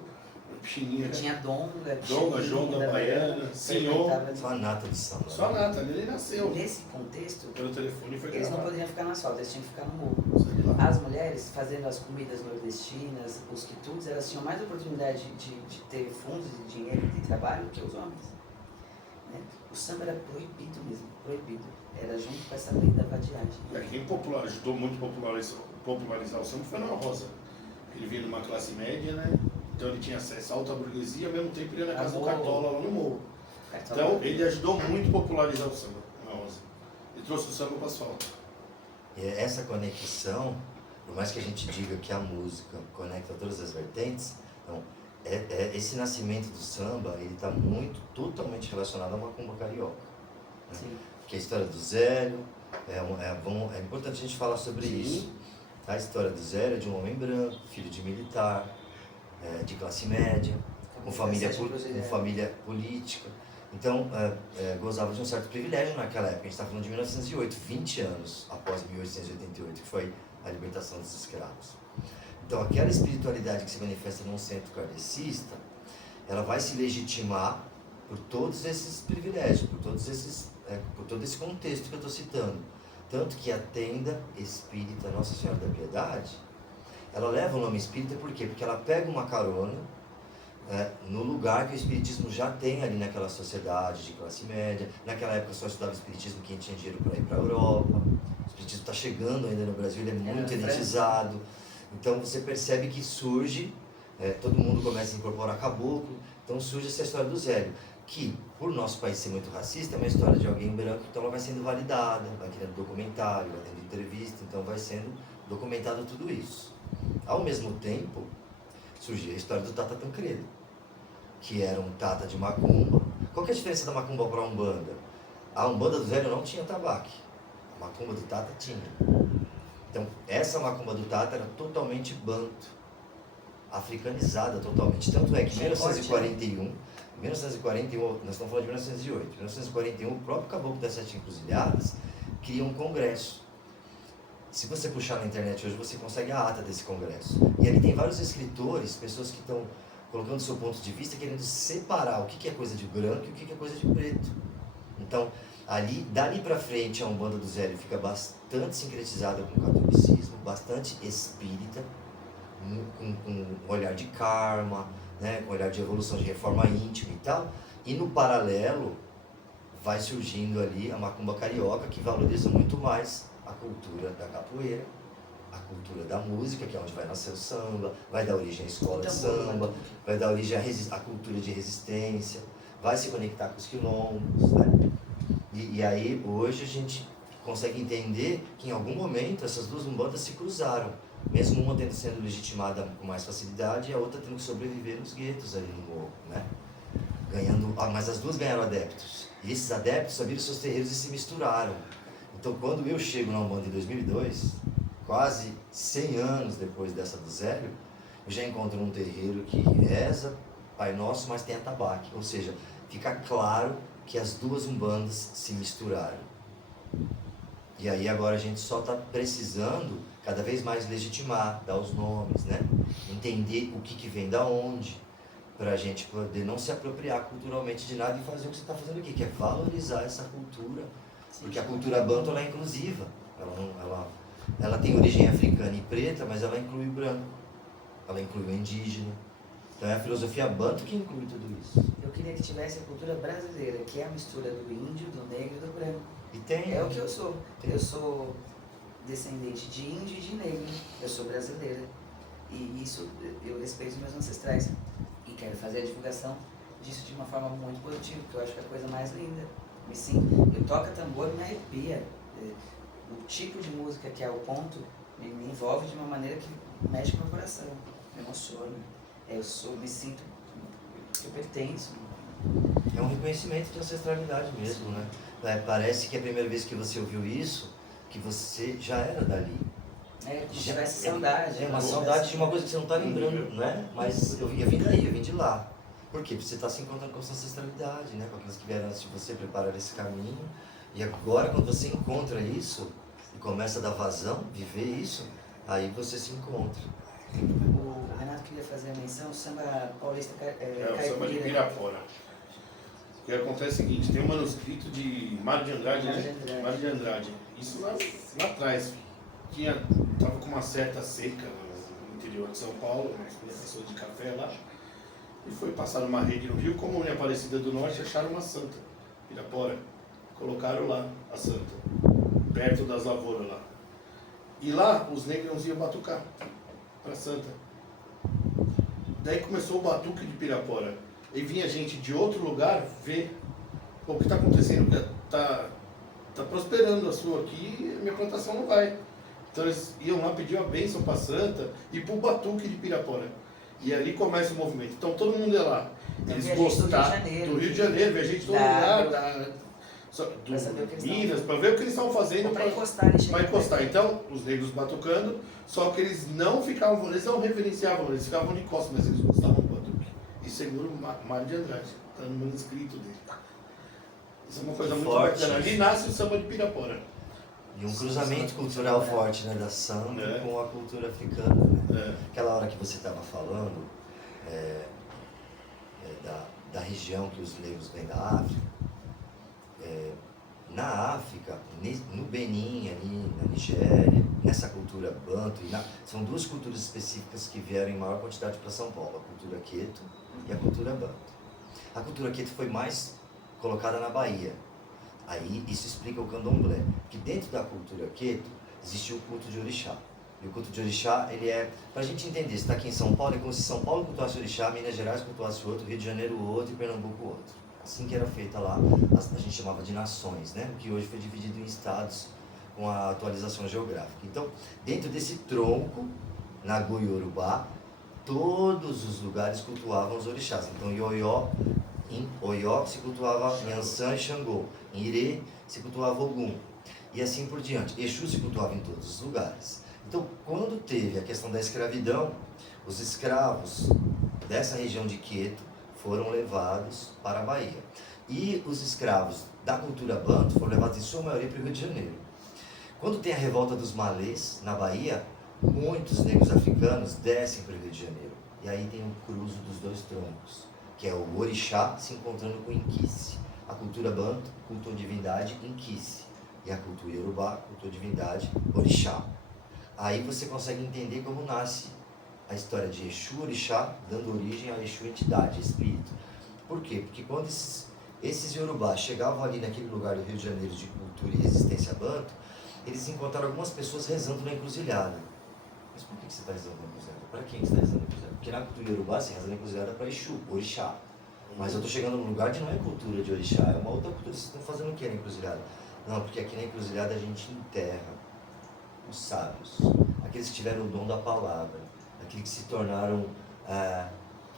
pichininha. Tinha Donga, João da Baiana, Senhor. Só a nata do samba. Só a nata, ele nasceu. Nesse contexto, Pelo telefone foi eles não gravado. poderiam ficar no asfalto, eles tinham que ficar no morro. Sei lá. As mulheres, fazendo as comidas nordestinas, os quitutes, elas tinham mais oportunidade de ter fundos de dinheiro e de trabalho que os homens. Né? O samba era proibido mesmo, proibido. Era junto com essa lei da vadiagem. Quem ajudou muito a popularizar o samba foi a Ana Rosa. Ele vinha numa classe média, né? Então ele tinha acesso à alta burguesia, ao mesmo tempo ele ia na casa do Cartola lá no morro. Então ele ajudou muito a popularizar o samba, Ana Rosa. Ele trouxe o samba para o asfalto. E essa conexão, por mais que a gente diga que a música conecta todas as vertentes, então, esse nascimento do samba, ele está totalmente relacionado a uma macumba carioca. Né? Sim. Que é a história do Zélio, é importante a gente falar sobre isso. A história do Zélio é de um homem branco, filho de militar, de classe média, com família política. Então, gozava de um certo privilégio naquela época. A gente está falando de 1908, 20 anos após 1888, que foi a libertação dos escravos. Então aquela espiritualidade que se manifesta num centro kardecista, ela vai se legitimar por todos esses privilégios, por todo esse contexto que eu estou citando. Tanto que a tenda espírita Nossa Senhora da Piedade, ela leva o nome espírita por quê? Porque ela pega uma carona no lugar que o espiritismo já tem ali naquela sociedade de classe média. Naquela época só estudava espiritismo quem tinha dinheiro para ir para a Europa. O espiritismo está chegando ainda no Brasil, ele é muito elitizado. Então você percebe que surge, todo mundo começa a incorporar caboclo, então surge essa história do Zélio, que por nosso país ser muito racista, é uma história de alguém branco, então ela vai sendo validada, vai tendo documentário, vai tendo entrevista, então vai sendo documentado tudo isso. Ao mesmo tempo, surgiu a história do Tata Tancredo, que era um tata de macumba. Qual que é a diferença da macumba para a umbanda? A umbanda do Zélio não tinha tabaque, a macumba do Tata tinha. Então, essa macumba do Tata era totalmente banto, africanizada totalmente. Tanto é que em 1941, nós estamos falando de 1908, em 1941, o próprio caboclo das Sete Encruzilhadas cria um congresso. Se você puxar na internet hoje, você consegue a ata desse congresso. E ali tem vários escritores, pessoas que estão colocando seu ponto de vista, querendo separar o que é coisa de branco e o que é coisa de preto. Então, dali para frente, a Umbanda do Zélio fica bastante sincretizada com o catolicismo, bastante espírita, com um olhar de karma, né, com um olhar de evolução, de reforma íntima e tal. E no paralelo, vai surgindo ali a macumba carioca, que valoriza muito mais a cultura da capoeira, a cultura da música, que é onde vai nascer o samba, vai dar origem à escola de samba, vai dar origem à cultura de resistência, vai se conectar com os quilombos, né? E aí hoje a gente consegue entender que em algum momento essas duas umbandas se cruzaram, mesmo uma tendo sendo legitimada com mais facilidade e a outra tendo que sobreviver nos guetos ali no morro, né? Mas as duas ganharam adeptos, e esses adeptos abriram seus terreiros e se misturaram. Então quando eu chego na Umbanda em 2002, quase 100 anos depois dessa do Zélio, eu já encontro um terreiro que reza Pai Nosso, mas tem atabaque, ou seja, fica claro que as duas umbandas se misturaram. E aí agora a gente só está precisando cada vez mais legitimar, dar os nomes, né? Entender o que vem da onde, para a gente poder não se apropriar culturalmente de nada e fazer o que você está fazendo aqui, que é valorizar essa cultura, porque a cultura banto ela é inclusiva, ela tem origem africana e preta, mas ela inclui o branco, ela inclui o indígena. Então é a filosofia banto que inclui tudo isso. Eu queria que tivesse a cultura brasileira, que é a mistura do índio, do negro e do branco. E tem. É o que eu sou. Eu sou descendente de índio e de negro. Eu sou brasileira. E isso eu respeito os meus ancestrais. E quero fazer a divulgação disso de uma forma muito positiva, porque eu acho que é a coisa mais linda. E sim, eu toco tambor e me arrepia. O tipo de música que é o ponto me envolve de uma maneira que mexe com o meu coração. Me emociona. Me sinto, eu pertenço. É um reconhecimento de ancestralidade mesmo, né? Parece que a primeira vez que você ouviu isso, que você já era dali. Como se tivesse saudade. É uma saudade de uma coisa que você não está lembrando, né? Mas eu vim daí, eu vim de lá. Por quê? Porque você está se encontrando com a sua ancestralidade, né? Com aqueles que vieram antes de você preparar esse caminho. E agora, quando você encontra isso, e começa a dar vazão, viver isso, aí você se encontra. O Renato queria fazer a menção, o samba paulista o samba de Pirapora. O que acontece é o seguinte, tem um manuscrito de Mário de Andrade, né? Mário de Andrade. Isso lá atrás. Tava com uma certa seca no interior de São Paulo, uma plantação de café lá. E foi passar uma rede no rio, como em Aparecida do Norte, acharam uma santa, Pirapora. Colocaram lá a santa, perto das lavouras lá. E lá os negros iam batucar para santa. Daí começou o batuque de Pirapora. E vinha gente de outro lugar ver o que está acontecendo. Está prosperando a sua aqui e minha plantação não vai. Então eles iam lá pedir a bênção para santa e para o batuque de Pirapora. E ali começa o movimento. Então todo mundo ia lá. Eles gostaram do Rio de Janeiro, via gente de todo lugar. Do Minas, para ver o que eles estavam fazendo para encostar. Então, os negros batucando, só que eles não ficavam, eles não reverenciavam, eles ficavam de costas, mas eles gostavam do batuque. E segundo o Mário de Andrade, está no manuscrito dele. Isso é uma coisa muito bacana. Ali nasce o samba de Pirapora. E um cruzamento cultural forte, né, da samba É. com a cultura africana, né? É. Aquela hora que você estava falando da região que os negros vêm da África, na África, no Benin, ali na Nigéria, nessa cultura banto, são duas culturas específicas que vieram em maior quantidade para São Paulo, a cultura queto e a cultura banto. A cultura queto foi mais colocada na Bahia. Aí isso explica o candomblé, que dentro da cultura queto existe o culto de orixá. E o culto de orixá, ele pra gente entender, você está aqui em São Paulo, é como se São Paulo cultuasse orixá, Minas Gerais cultuasse outro, Rio de Janeiro outro e Pernambuco outro. Assim que era feita lá, a gente chamava de nações, né? O que hoje foi dividido em estados com a atualização geográfica. Então, dentro desse tronco, na Goiorubá, todos os lugares cultuavam os orixás. Então, em Oió se cultuava Yansan e Xangô. Em Irê se cultuava Ogum. E assim por diante. Exu se cultuava em todos os lugares. Então, quando teve a questão da escravidão, os escravos dessa região de Queto foram levados para a Bahia. E os escravos da cultura banto foram levados em sua maioria para o Rio de Janeiro. Quando tem a revolta dos malês na Bahia, muitos negros africanos descem para o Rio de Janeiro. E aí tem um cruzo dos dois troncos, que é o orixá se encontrando com o inquice. A cultura banto cultua divindade inquice. E a cultura iorubá cultua divindade orixá. Aí você consegue entender como nasce a história de Exu orixá, dando origem a Exu entidade, espírito. Por quê? Porque quando esses iorubás chegavam ali naquele lugar do Rio de Janeiro de cultura e resistência banto, eles encontraram algumas pessoas rezando na encruzilhada. Mas por que você está rezando na encruzilhada? Para quem você está rezando na encruzilhada? Porque na cultura iorubá você reza na encruzilhada para Exu, orixá. Mas eu estou chegando num lugar que não é cultura de orixá, é uma outra cultura. Vocês estão fazendo o que na encruzilhada? Não, porque aqui na encruzilhada a gente enterra os sábios, aqueles que tiveram o dom da palavra, aqueles que se tornaram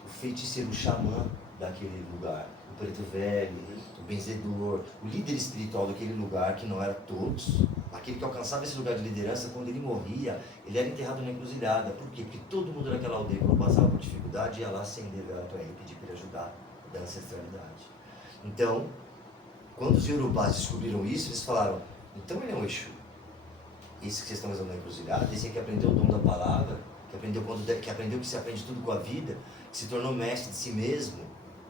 o feiticeiro, o xamã daquele lugar, o preto velho, o benzedor, o líder espiritual daquele lugar, que não era todos, aquele que alcançava esse lugar de liderança. Quando ele morria, ele era enterrado na encruzilhada. Por quê? Porque todo mundo naquela aldeia, quando passava por dificuldade, ia lá acender vela para ele, pedir para ele ajudar, da ancestralidade. Então, quando os iorubás descobriram isso, eles falaram: então ele é um Exu. Esse que vocês estão fazendo na encruzilhada, esse que aprendeu o dom da palavra, que aprendeu que se aprende tudo com a vida, que se tornou mestre de si mesmo,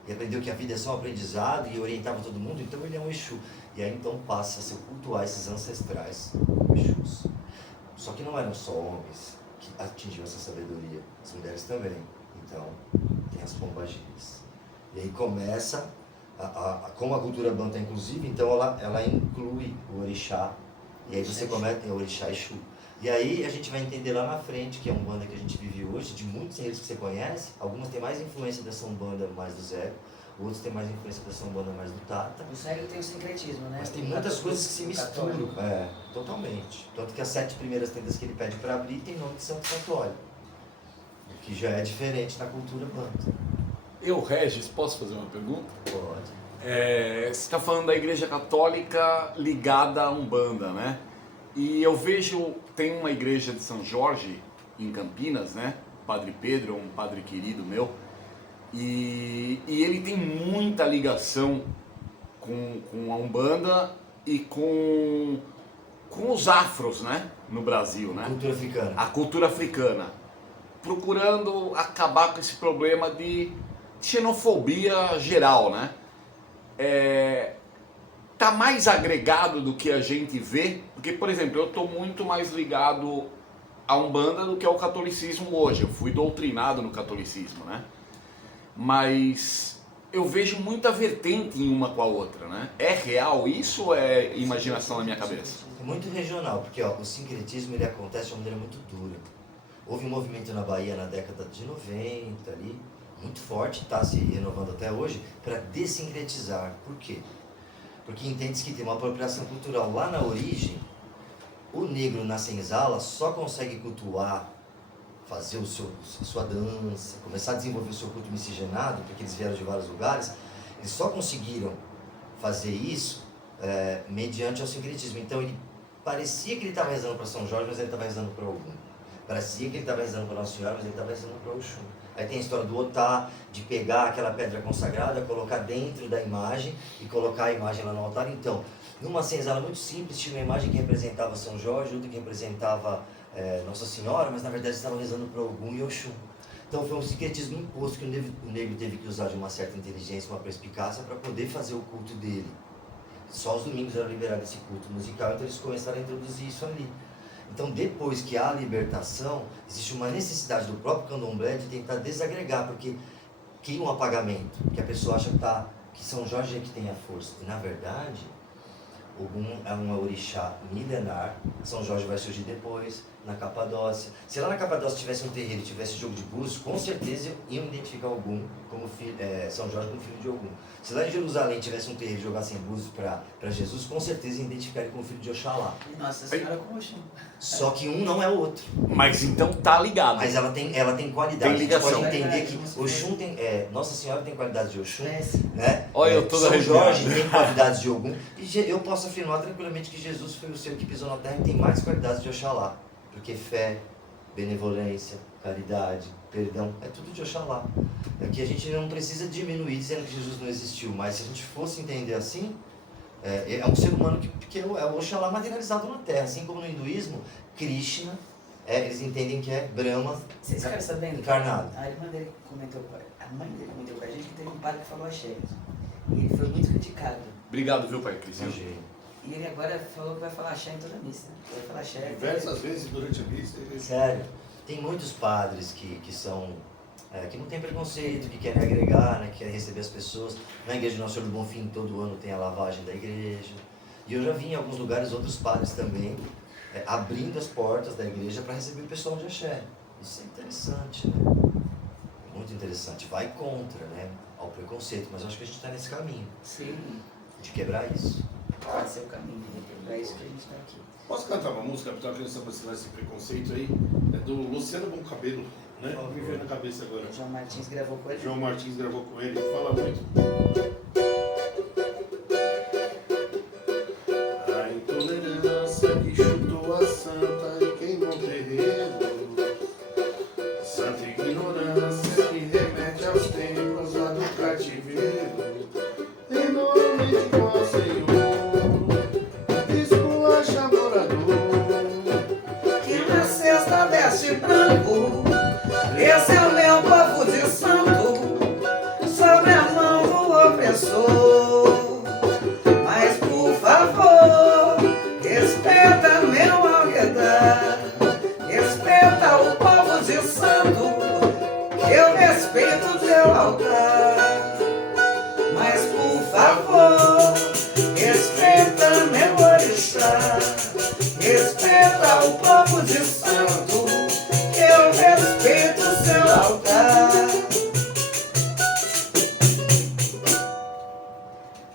e aprendeu que a vida é só um aprendizado e orientava todo mundo, então ele é um Exu. E aí então passa a se cultuar esses ancestrais Exus. Só que não eram só homens que atingiam essa sabedoria, as mulheres também. Então, tem as pombagiras. E aí começa, como a cultura banto é inclusive, então ela inclui o orixá. E aí você começa, o orixá Exu. E aí a gente vai entender lá na frente que a Umbanda que a gente vive hoje, de muitos terreiros que você conhece, algumas têm mais influência dessa Umbanda mais do Zé, outros têm mais influência dessa Umbanda mais do Tata. O Zé tem o sincretismo, né? Mas tem muitas coisas que se misturam. Totalmente. Tanto que as 7 primeiras tendas que ele pede para abrir tem nome de Santo Católico, o que já é diferente na cultura banta. Eu, Regis, posso fazer uma pergunta? Pode. Você está falando da Igreja Católica ligada à Umbanda, né? E eu vejo, tem uma igreja de São Jorge, em Campinas, né? Padre Pedro, um padre querido meu, e ele tem muita ligação com a Umbanda e com os afros, né? No Brasil, né? Cultura africana. A cultura africana, procurando acabar com esse problema de xenofobia geral, né? Tá mais agregado do que a gente vê, porque, por exemplo, eu estou muito mais ligado à Umbanda do que ao catolicismo hoje. Eu fui doutrinado no catolicismo, né? Mas eu vejo muita vertente em uma com a outra, né? É real isso ou é imaginação na minha cabeça? É muito regional, porque o sincretismo ele acontece de uma maneira muito dura. Houve um movimento na Bahia na década de 90 ali, muito forte, está se renovando até hoje, para desincretizar. Por quê? Porque entende-se que tem uma apropriação cultural. Lá na origem, o negro na senzala só consegue cultuar, fazer a sua dança, começar a desenvolver o seu culto miscigenado, porque eles vieram de vários lugares. Eles só conseguiram fazer isso mediante o sincretismo. Então ele parecia que ele estava rezando para São Jorge, mas ele estava rezando para Ogum. Parecia que ele estava rezando para Nossa Senhora, mas ele estava rezando para Oxum. Aí tem a história do Otá, de pegar aquela pedra consagrada, colocar dentro da imagem e colocar a imagem lá no altar. Então, Numa senzala muito simples, tinha uma imagem que representava São Jorge, outra que representava Nossa Senhora, mas na verdade estavam rezando para Ogum e Oxum. Então foi um sincretismo imposto que o negro teve que usar de uma certa inteligência, uma perspicácia para poder fazer o culto dele. Só os domingos era liberado esse culto musical, então eles começaram a introduzir isso ali. Então depois que há a libertação, existe uma necessidade do próprio candomblé de tentar desagregar, porque cria um apagamento, que a pessoa acha que São Jorge é que tem a força. E na verdade, Ogum é uma orixá milenar, São Jorge vai surgir depois, na Capadócia. Se lá na Capadócia tivesse um terreiro e tivesse jogo de búzios, com certeza iam identificar Ogum como São Jorge como filho de Ogum. Se lá em Jerusalém tivesse um terreiro e jogassem búzios para Jesus, com certeza iam identificar ele como filho de Oxalá. E Nossa Senhora com Oxum. Só que um não é o outro. Mas então tá ligado. Mas ela tem qualidade. Tem ligação. A gente pode entender que Oxum tem... Nossa Senhora tem qualidades de Oxum, né? Olha, eu tô São Jorge tem qualidades de Ogum. E eu posso afirmar tranquilamente que Jesus foi o ser que pisou na terra e tem mais qualidades de Oxalá. Porque fé, benevolência, caridade, perdão, é tudo de Oxalá. É que a gente não precisa diminuir dizendo que Jesus não existiu, mas se a gente fosse entender assim, é um ser humano que é o Oxalá materializado na Terra. Assim como no hinduísmo, Krishna, eles entendem que é Brahma Vocês ficaram sabendo? encarnado. A irmã dele comentou, a mãe dele comentou com a gente que teve um padre que falou axé. E ele foi muito criticado. Obrigado, viu, pai Cris? E ele agora falou que vai falar axé em toda a missa. Vai falar axé. Diversas vezes durante a missa. Sério, tem muitos padres que não tem preconceito, que querem agregar, né, que querem receber as pessoas. Na igreja de Nosso Senhor do Bonfim, todo ano tem a lavagem da igreja. E eu já vi em alguns lugares outros padres também abrindo as portas da igreja para receber o pessoal de axé. Isso é interessante, né? Muito interessante. Vai contra, né, ao preconceito, mas eu acho que a gente está nesse caminho. Sim, De quebrar isso. vai ser o caminho. É isso que a gente está aqui. Posso cantar uma música para criança vacilar esse preconceito aí? É do Luciano Bom Cabelo, né? Me veio na cabeça agora. O João Martins gravou com ele. João Martins gravou com ele, fala muito. A intolerância que chutou a santa e queimou o terreiro. Santa ignorância que remete aos tempos lá do cativeiro. Em nome de qual Senhor, esculacha morador. Que na sexta veste branco, esse é o meu povo de santo, sobre a mão do opressor. Mas por favor, respeita meu alredar, respeita o povo de santo, que eu respeito teu altar. Mas por favor, respeita meu orixá, respeita o povo de santo, que eu respeito seu altar.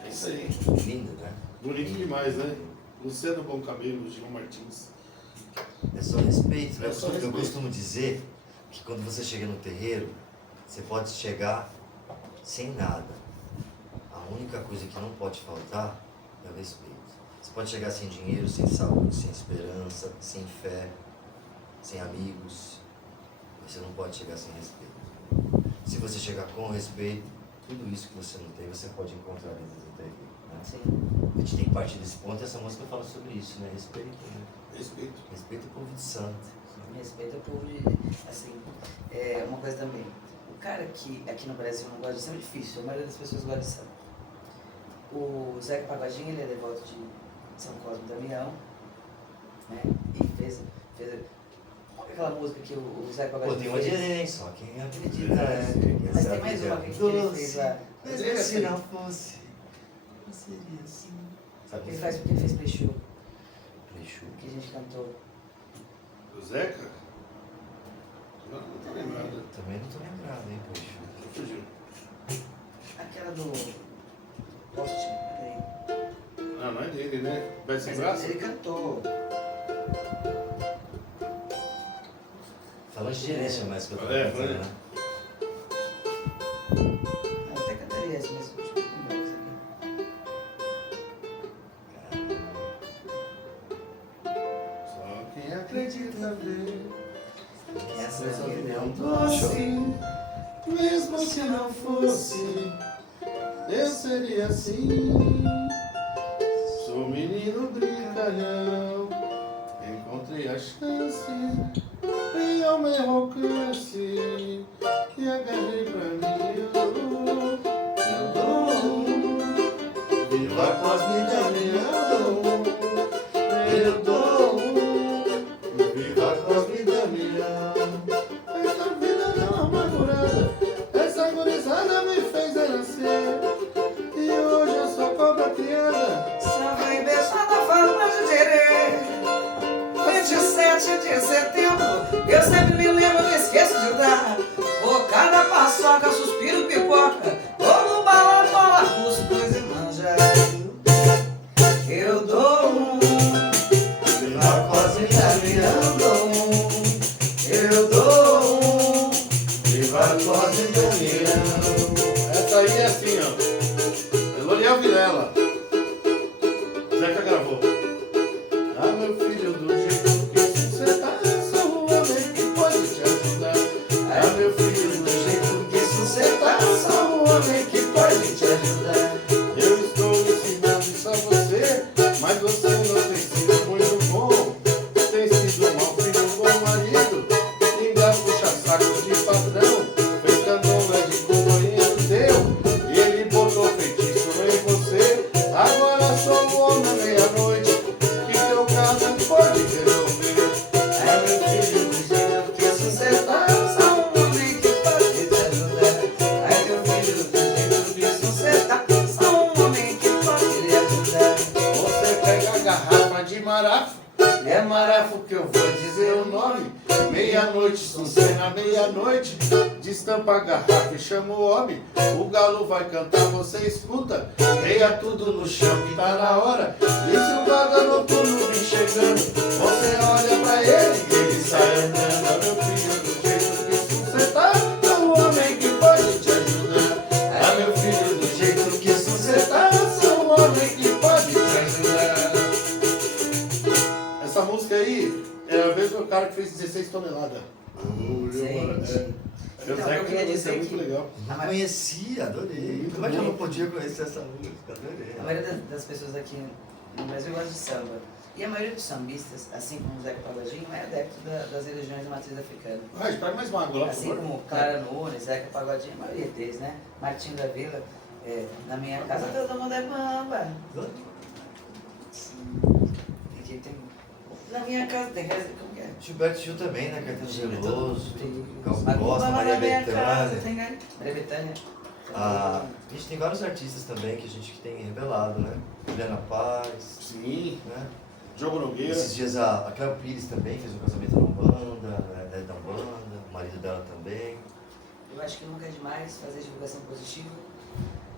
É isso aí. Lindo, né? Bonito demais, né? Luciano Bom Cabelo, João Martins. É só respeito, né? É só Eu respeito. costumo dizer que quando você chega no terreiro, você pode chegar sem nada. A única coisa que não pode faltar é o respeito. Você pode chegar sem dinheiro, sem saúde, sem esperança, sem fé, sem amigos. Mas você não pode chegar sem respeito. Se você chegar com respeito, tudo isso que você não tem, você pode encontrar dentro do terreiro. Né? Sim. A gente tem que partir desse ponto e essa música fala sobre isso, né? Respeito, né? Respeito. Respeito o povo de santo. Respeita o povo de. Assim, uma coisa também. O cara que aqui no Brasil não gosta de samba é difícil, a maioria das pessoas gosta de samba. O Zeca Pagodinho, ele é devoto de São Cosme e Damião, né? E fez. Qual é aquela música que o Zeca Pô, Pagodinho tem uma fez? direita, só quem acredita, né? Mas tem mais uma que ele fez lá. Mesmo se não fosse, não seria assim. Sabe Ele faz porque ele fez Peixu, Peixu. que a gente cantou. O Zeca? Não tô lembrado. Também não tô lembrado, hein, Peixu. Fugiu. Aquela do Poste, peraí. Não é dele, né? Vai sem Mas braço? ele cantou. Falando de gerência, mais que eu tô É, cantando, foi. né? Eu até cantaria esse mesmo. Deixa eu lembrar isso aqui. Só quem acredita vê. Essa Essa aqui vida é um não. doce. Mesmo se não fosse, eu seria assim. Sou sou menino brincalhão, encontrei a chance e ao meu alcance e agarrei pra mim. Eu dou, viva Cosme Damião, eu dou, viva Cosme Damião. Essa vida não amargurada, essa gurizada me fez nascer e hoje eu sou cobra criada. Samba e beijada fala de querer. 27 de setembro, eu sempre me lembro, não esqueço de dar bocada, paçoca, suspiro, pipoca, como bala, bola, cuscuz e manjericão. Eu dou viva Cosme Damião, eu dou Viva Cosme Damião. Essa aí é assim, ó. Eloriel Vilela. Zeca gravou. Ah, meu filho, do jeito que você tá, sou um homem que pode te ajudar. Ah, meu filho, do jeito que você tá, sou um homem que pode te ajudar. Eu estou ensinando isso a você, mas você não tem sido muito bom. Tem sido mal filho, bom marido, ainda puxa saco de padrão. Fez candomblé de companheiro teu, e ele botou feitiço em você. Agora sou o homem meia-noite, que teu caso pode resolver. É meu filho, do jeito que você tá, sou um homem que pode te ajudar. Ai, meu filho, do jeito que você tá, sou um homem que pode lhe ajudar. você pega a garrafa de marafo. É marafo que eu vou dizer o nome. Meia-noite, Sucena, meia-noite. Destampa a garrafa e chama o homem. O galo vai cantar, você escuta. Reia tudo no chão que tá na hora. E se o guarda noturno vem chegando, você olha pra ele e ele sai andando. Meu filho, do jeito que você tá, é um homem que pode te ajudar. Ah, meu filho, do jeito que você tá, sou um homem que pode te ajudar. Essa música aí é o mesmo cara que fez 16 toneladas. Gente. Eu Então, sei eu que queria é dizer muito que legal. Não conhecia, adorei. Como é que eu não podia conhecer essa música? Adorei. A maioria das pessoas aqui no Brasil gosta de samba. E a maioria dos sambistas, assim como o Zeca Pagodinho, é adepto das religiões de matriz africana. Ah, espera mais uma água lá, por Assim favor. como Clara Nunes, Zeca Pagodinho, a maioria deles, né? Martinho da Vila, na minha casa todo mundo é bamba. Aqui tem... Na minha casa tem reza, como que é? Gilberto Gil também, né? Caetano Veloso, Gal Macumba Costa, lá Maria na minha casa, Bethânia. tem, né? Maria Bethânia. Ah, a gente tem vários artistas também que a gente tem revelado, né? Juliana Paz, Sim, né? Diogo Nogueira. Esses dias a Cléo Pires também fez um casamento na Umbanda, é da Umbanda, o marido dela também. Eu acho que nunca é demais fazer divulgação positiva.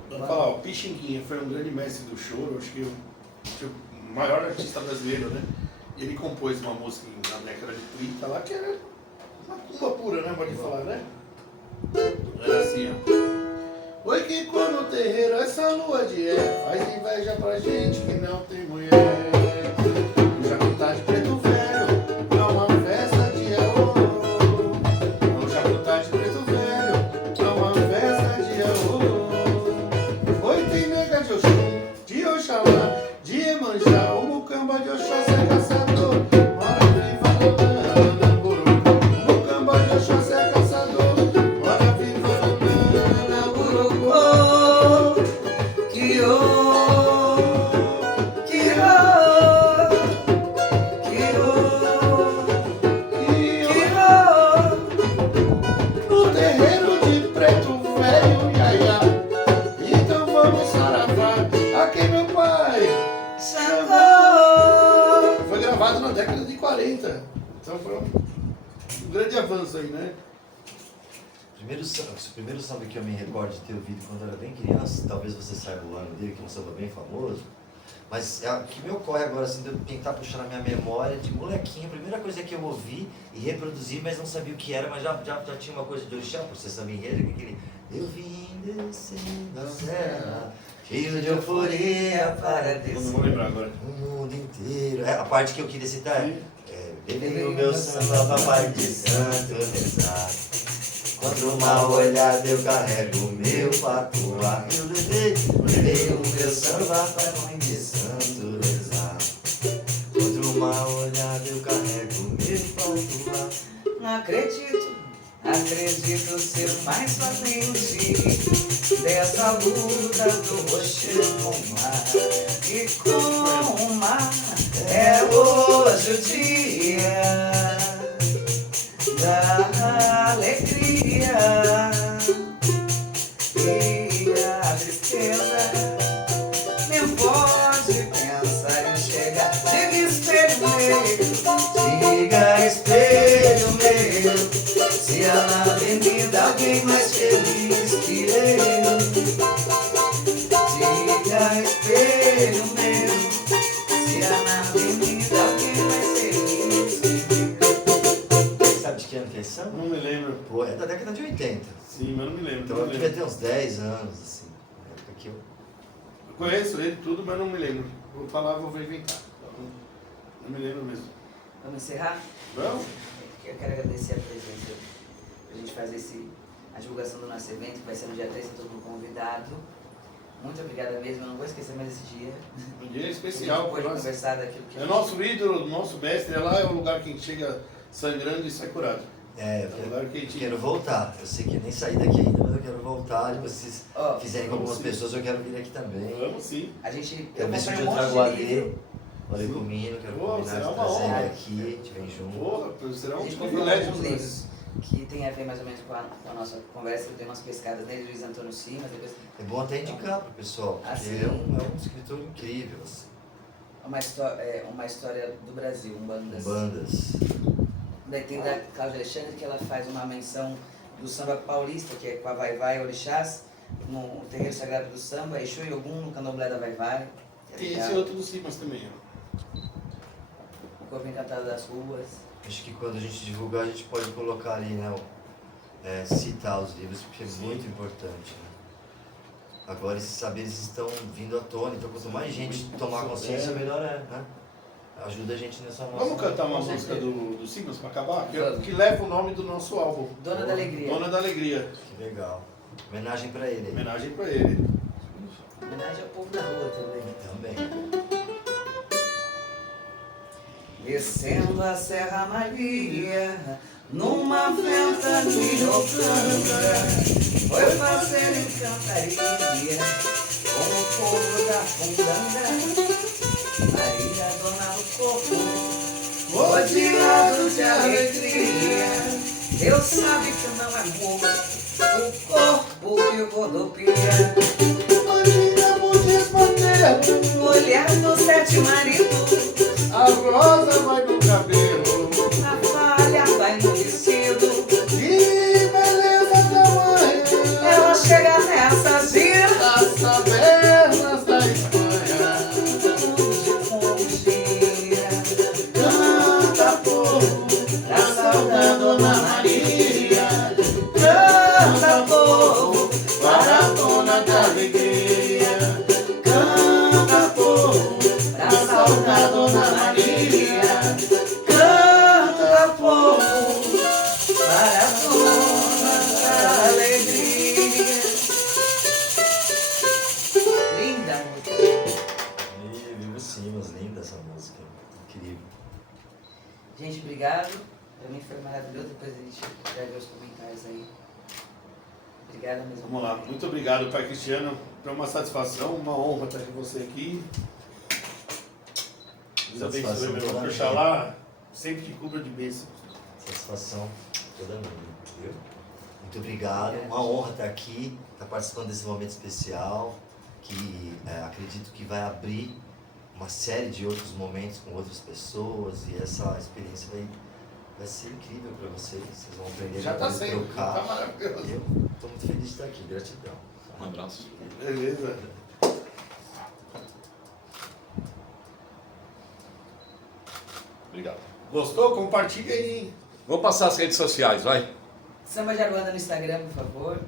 Vamos falar, o Pixinguinha foi um grande mestre do choro, acho que o maior artista brasileiro, né? Ele compôs uma música na década de 30 lá que era uma cumba pura, né? Pode falar, né? Era assim, ó. Oi, que cor no terreiro, essa lua de é, faz inveja pra gente que não tem mulher. Já que tá de preto velho, é uma festa de amor. Já que tá de preto velho, é uma festa de amor. Oi, tem nega de Oxum, de Oxalá, de Emanjá, o Mucamba de Oxóssi é caçador. Ora viva Nanamburu, o Mucamba de Oxóssi é caçador. Ora viva Nanamburu. No terreiro de preto velho, iaia. Então vamos saravá, aqui meu pai chamou. Foi gravado na década de 40. Então foi um grande avanço aí, né? O primeiro samba que eu me recordo de ter ouvido quando eu era bem criança, talvez você saiba o ano dele, que é um samba bem famoso, mas o que me ocorre agora, assim, de eu tentar puxar na minha memória, de molequinho, a primeira coisa que eu ouvi e reproduzi, mas não sabia o que era, mas já tinha uma coisa de orixá, por ser samba enredo, aquele... Eu vim descendo a serra, cheio de euforia para Não descer vou lembrar agora. o mundo inteiro. A parte que eu queria citar Sim. Bebei o meu samba, papai de santo rezar. Contra o mal olhado eu carrego o meu patuá. Eu levei o meu samba pra mãe de santo rezar. Contra o mal olhado eu carrego o meu patuá. Não acredito, acredito ser mais somente dessa luta do rochedo com o mar. E com o mar é hoje o dia da alegria e a tristeza nem pode pensar em chegar. Diga espelho meu, diga espelho meu, se há na avenida alguém mais feliz que eu. Diga espelho meu, se há na avenida alguém mais feliz que eu. Sabe de que ano que é esse samba? Não me lembro. Pô, é da década de 80. Sim, mas não me lembro. Então não eu me devia lembro. ter uns 10 anos, assim. Na época que eu... Eu conheço ele tudo, mas não me lembro. Vou falar, vou inventar. Então, não me lembro mesmo. Vamos encerrar? Vamos? Eu quero agradecer a presença pra gente fazer a divulgação do nosso evento, que vai ser no dia 3, tá todo mundo convidado. Muito obrigada mesmo, eu não vou esquecer mais esse dia. Um dia A especial gente para pode nós. conversar daquilo que É nosso ídolo, nosso mestre. É lá é o lugar que a gente chega sangrando e sai curado. É, É o lugar que a eu gente... quero voltar. Eu sei que nem saí daqui ainda, mas eu quero voltar. E vocês Ó, fizerem com algumas sim. pessoas, eu quero vir aqui também. Vamos sim. a gente, Quero ver se um dia eu comprei trago o de livro. Ale comigo, quero Pô, combinar será de uma trazer honra. ele aqui, a gente vem junto. Porra, será A um gente comprou privilégio alguns para nós. livros que tem a ver mais ou menos com a nossa conversa, eu dei umas pescadas nele, Luiz Antônio Simas, depois É bom até indicar pro pessoal, porque Assim. ele é um escritor incrível, assim. uma história do Brasil, Com bandas. bandas. Daí tem da Cláudia Alexandre, que ela faz uma menção do samba paulista, que é com a Vai Vai Orixás, no terreiro sagrado do samba, Exu e Ogum, no candomblé da Vai Vai. que é Tem legal. esse outro do Simas também, ó. O Corpo Encantado das Ruas. Acho que quando a gente divulgar, a gente pode colocar ali, né? Citar os livros, porque é Sim. muito importante. Né? Agora esses saberes estão vindo à tona, então quanto mais gente tomar consciência, melhor é, né? Ajuda a gente nessa nossa... Vamos cantar uma Com música certeza. do Simas para acabar? Vamos. Que leva o nome do nosso álbum. Dona da Alegria. Dona da Alegria. Que legal. Homenagem pra ele. Homenagem para ele. Homenagem ao povo da rua também. Também. Descendo a Serra Maria, numa ventania ocanda, foi fazer encantaria com o povo da Fundanga. Maria, dona do corpo, rodeado de alegria, Deus sabe que não é morto o corpo que rodopia. Maria, podia bater. O olhar dos 7 maridos, A rosa vai no cabelo. a falha vai no vestido. Que beleza tamanha. Ela chega nessas dias, Das tavernas da Espanha. Canta, povo, pra saudar Dona Maria. Canta, povo, para a Dona da Alegria. Canta, povo, pra saudar Dona Maria. Canta, povo, para a dona da alegria. Linda música. E viva o Simas, linda essa música. Incrível. Gente, obrigado. Pra mim foi maravilhoso. Depois a gente vai ver os comentários aí. Obrigada mesmo. Vamos lá, muito obrigado, Pai Cristiano. É uma satisfação, uma honra estar com você aqui. Deus abençoe, Satisfação meu toda irmão. minha. Oxalá sempre que cubra de bênção. Satisfação toda minha, viu? Muito obrigado, uma honra estar aqui, estar participando desse momento especial, que acredito que vai abrir uma série de outros momentos com outras pessoas e essa experiência vai ser incrível para vocês. Vocês vão aprender Já a está poder sendo, já trocar. está maravilhoso. Eu estou muito feliz de estar aqui, gratidão. Um abraço. Beleza. Obrigado. Gostou? Compartilha aí, hein? Vou passar as redes sociais, vai. Samba de Aruanda no Instagram, por favor.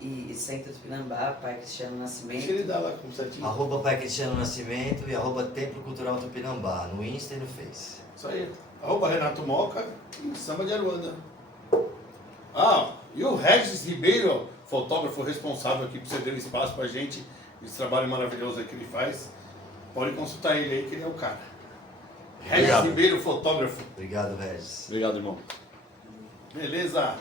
E Centro Tupinambá, Pai Cristiano Nascimento. Deixa ele dar lá com certinho. Arroba Pai Cristiano Nascimento e arroba Templo Cultural Tupinambá, no Insta e no Face. Isso aí. Arroba Renato Moca e Samba de Aruanda. Ah, E o Regis Ribeiro, fotógrafo responsável aqui por ceder o espaço pra gente, esse trabalho maravilhoso aí que ele faz, pode consultar ele aí que ele é o cara. Regis Obrigado. Ribeiro, fotógrafo. Obrigado, Regis. Obrigado, irmão. Beleza?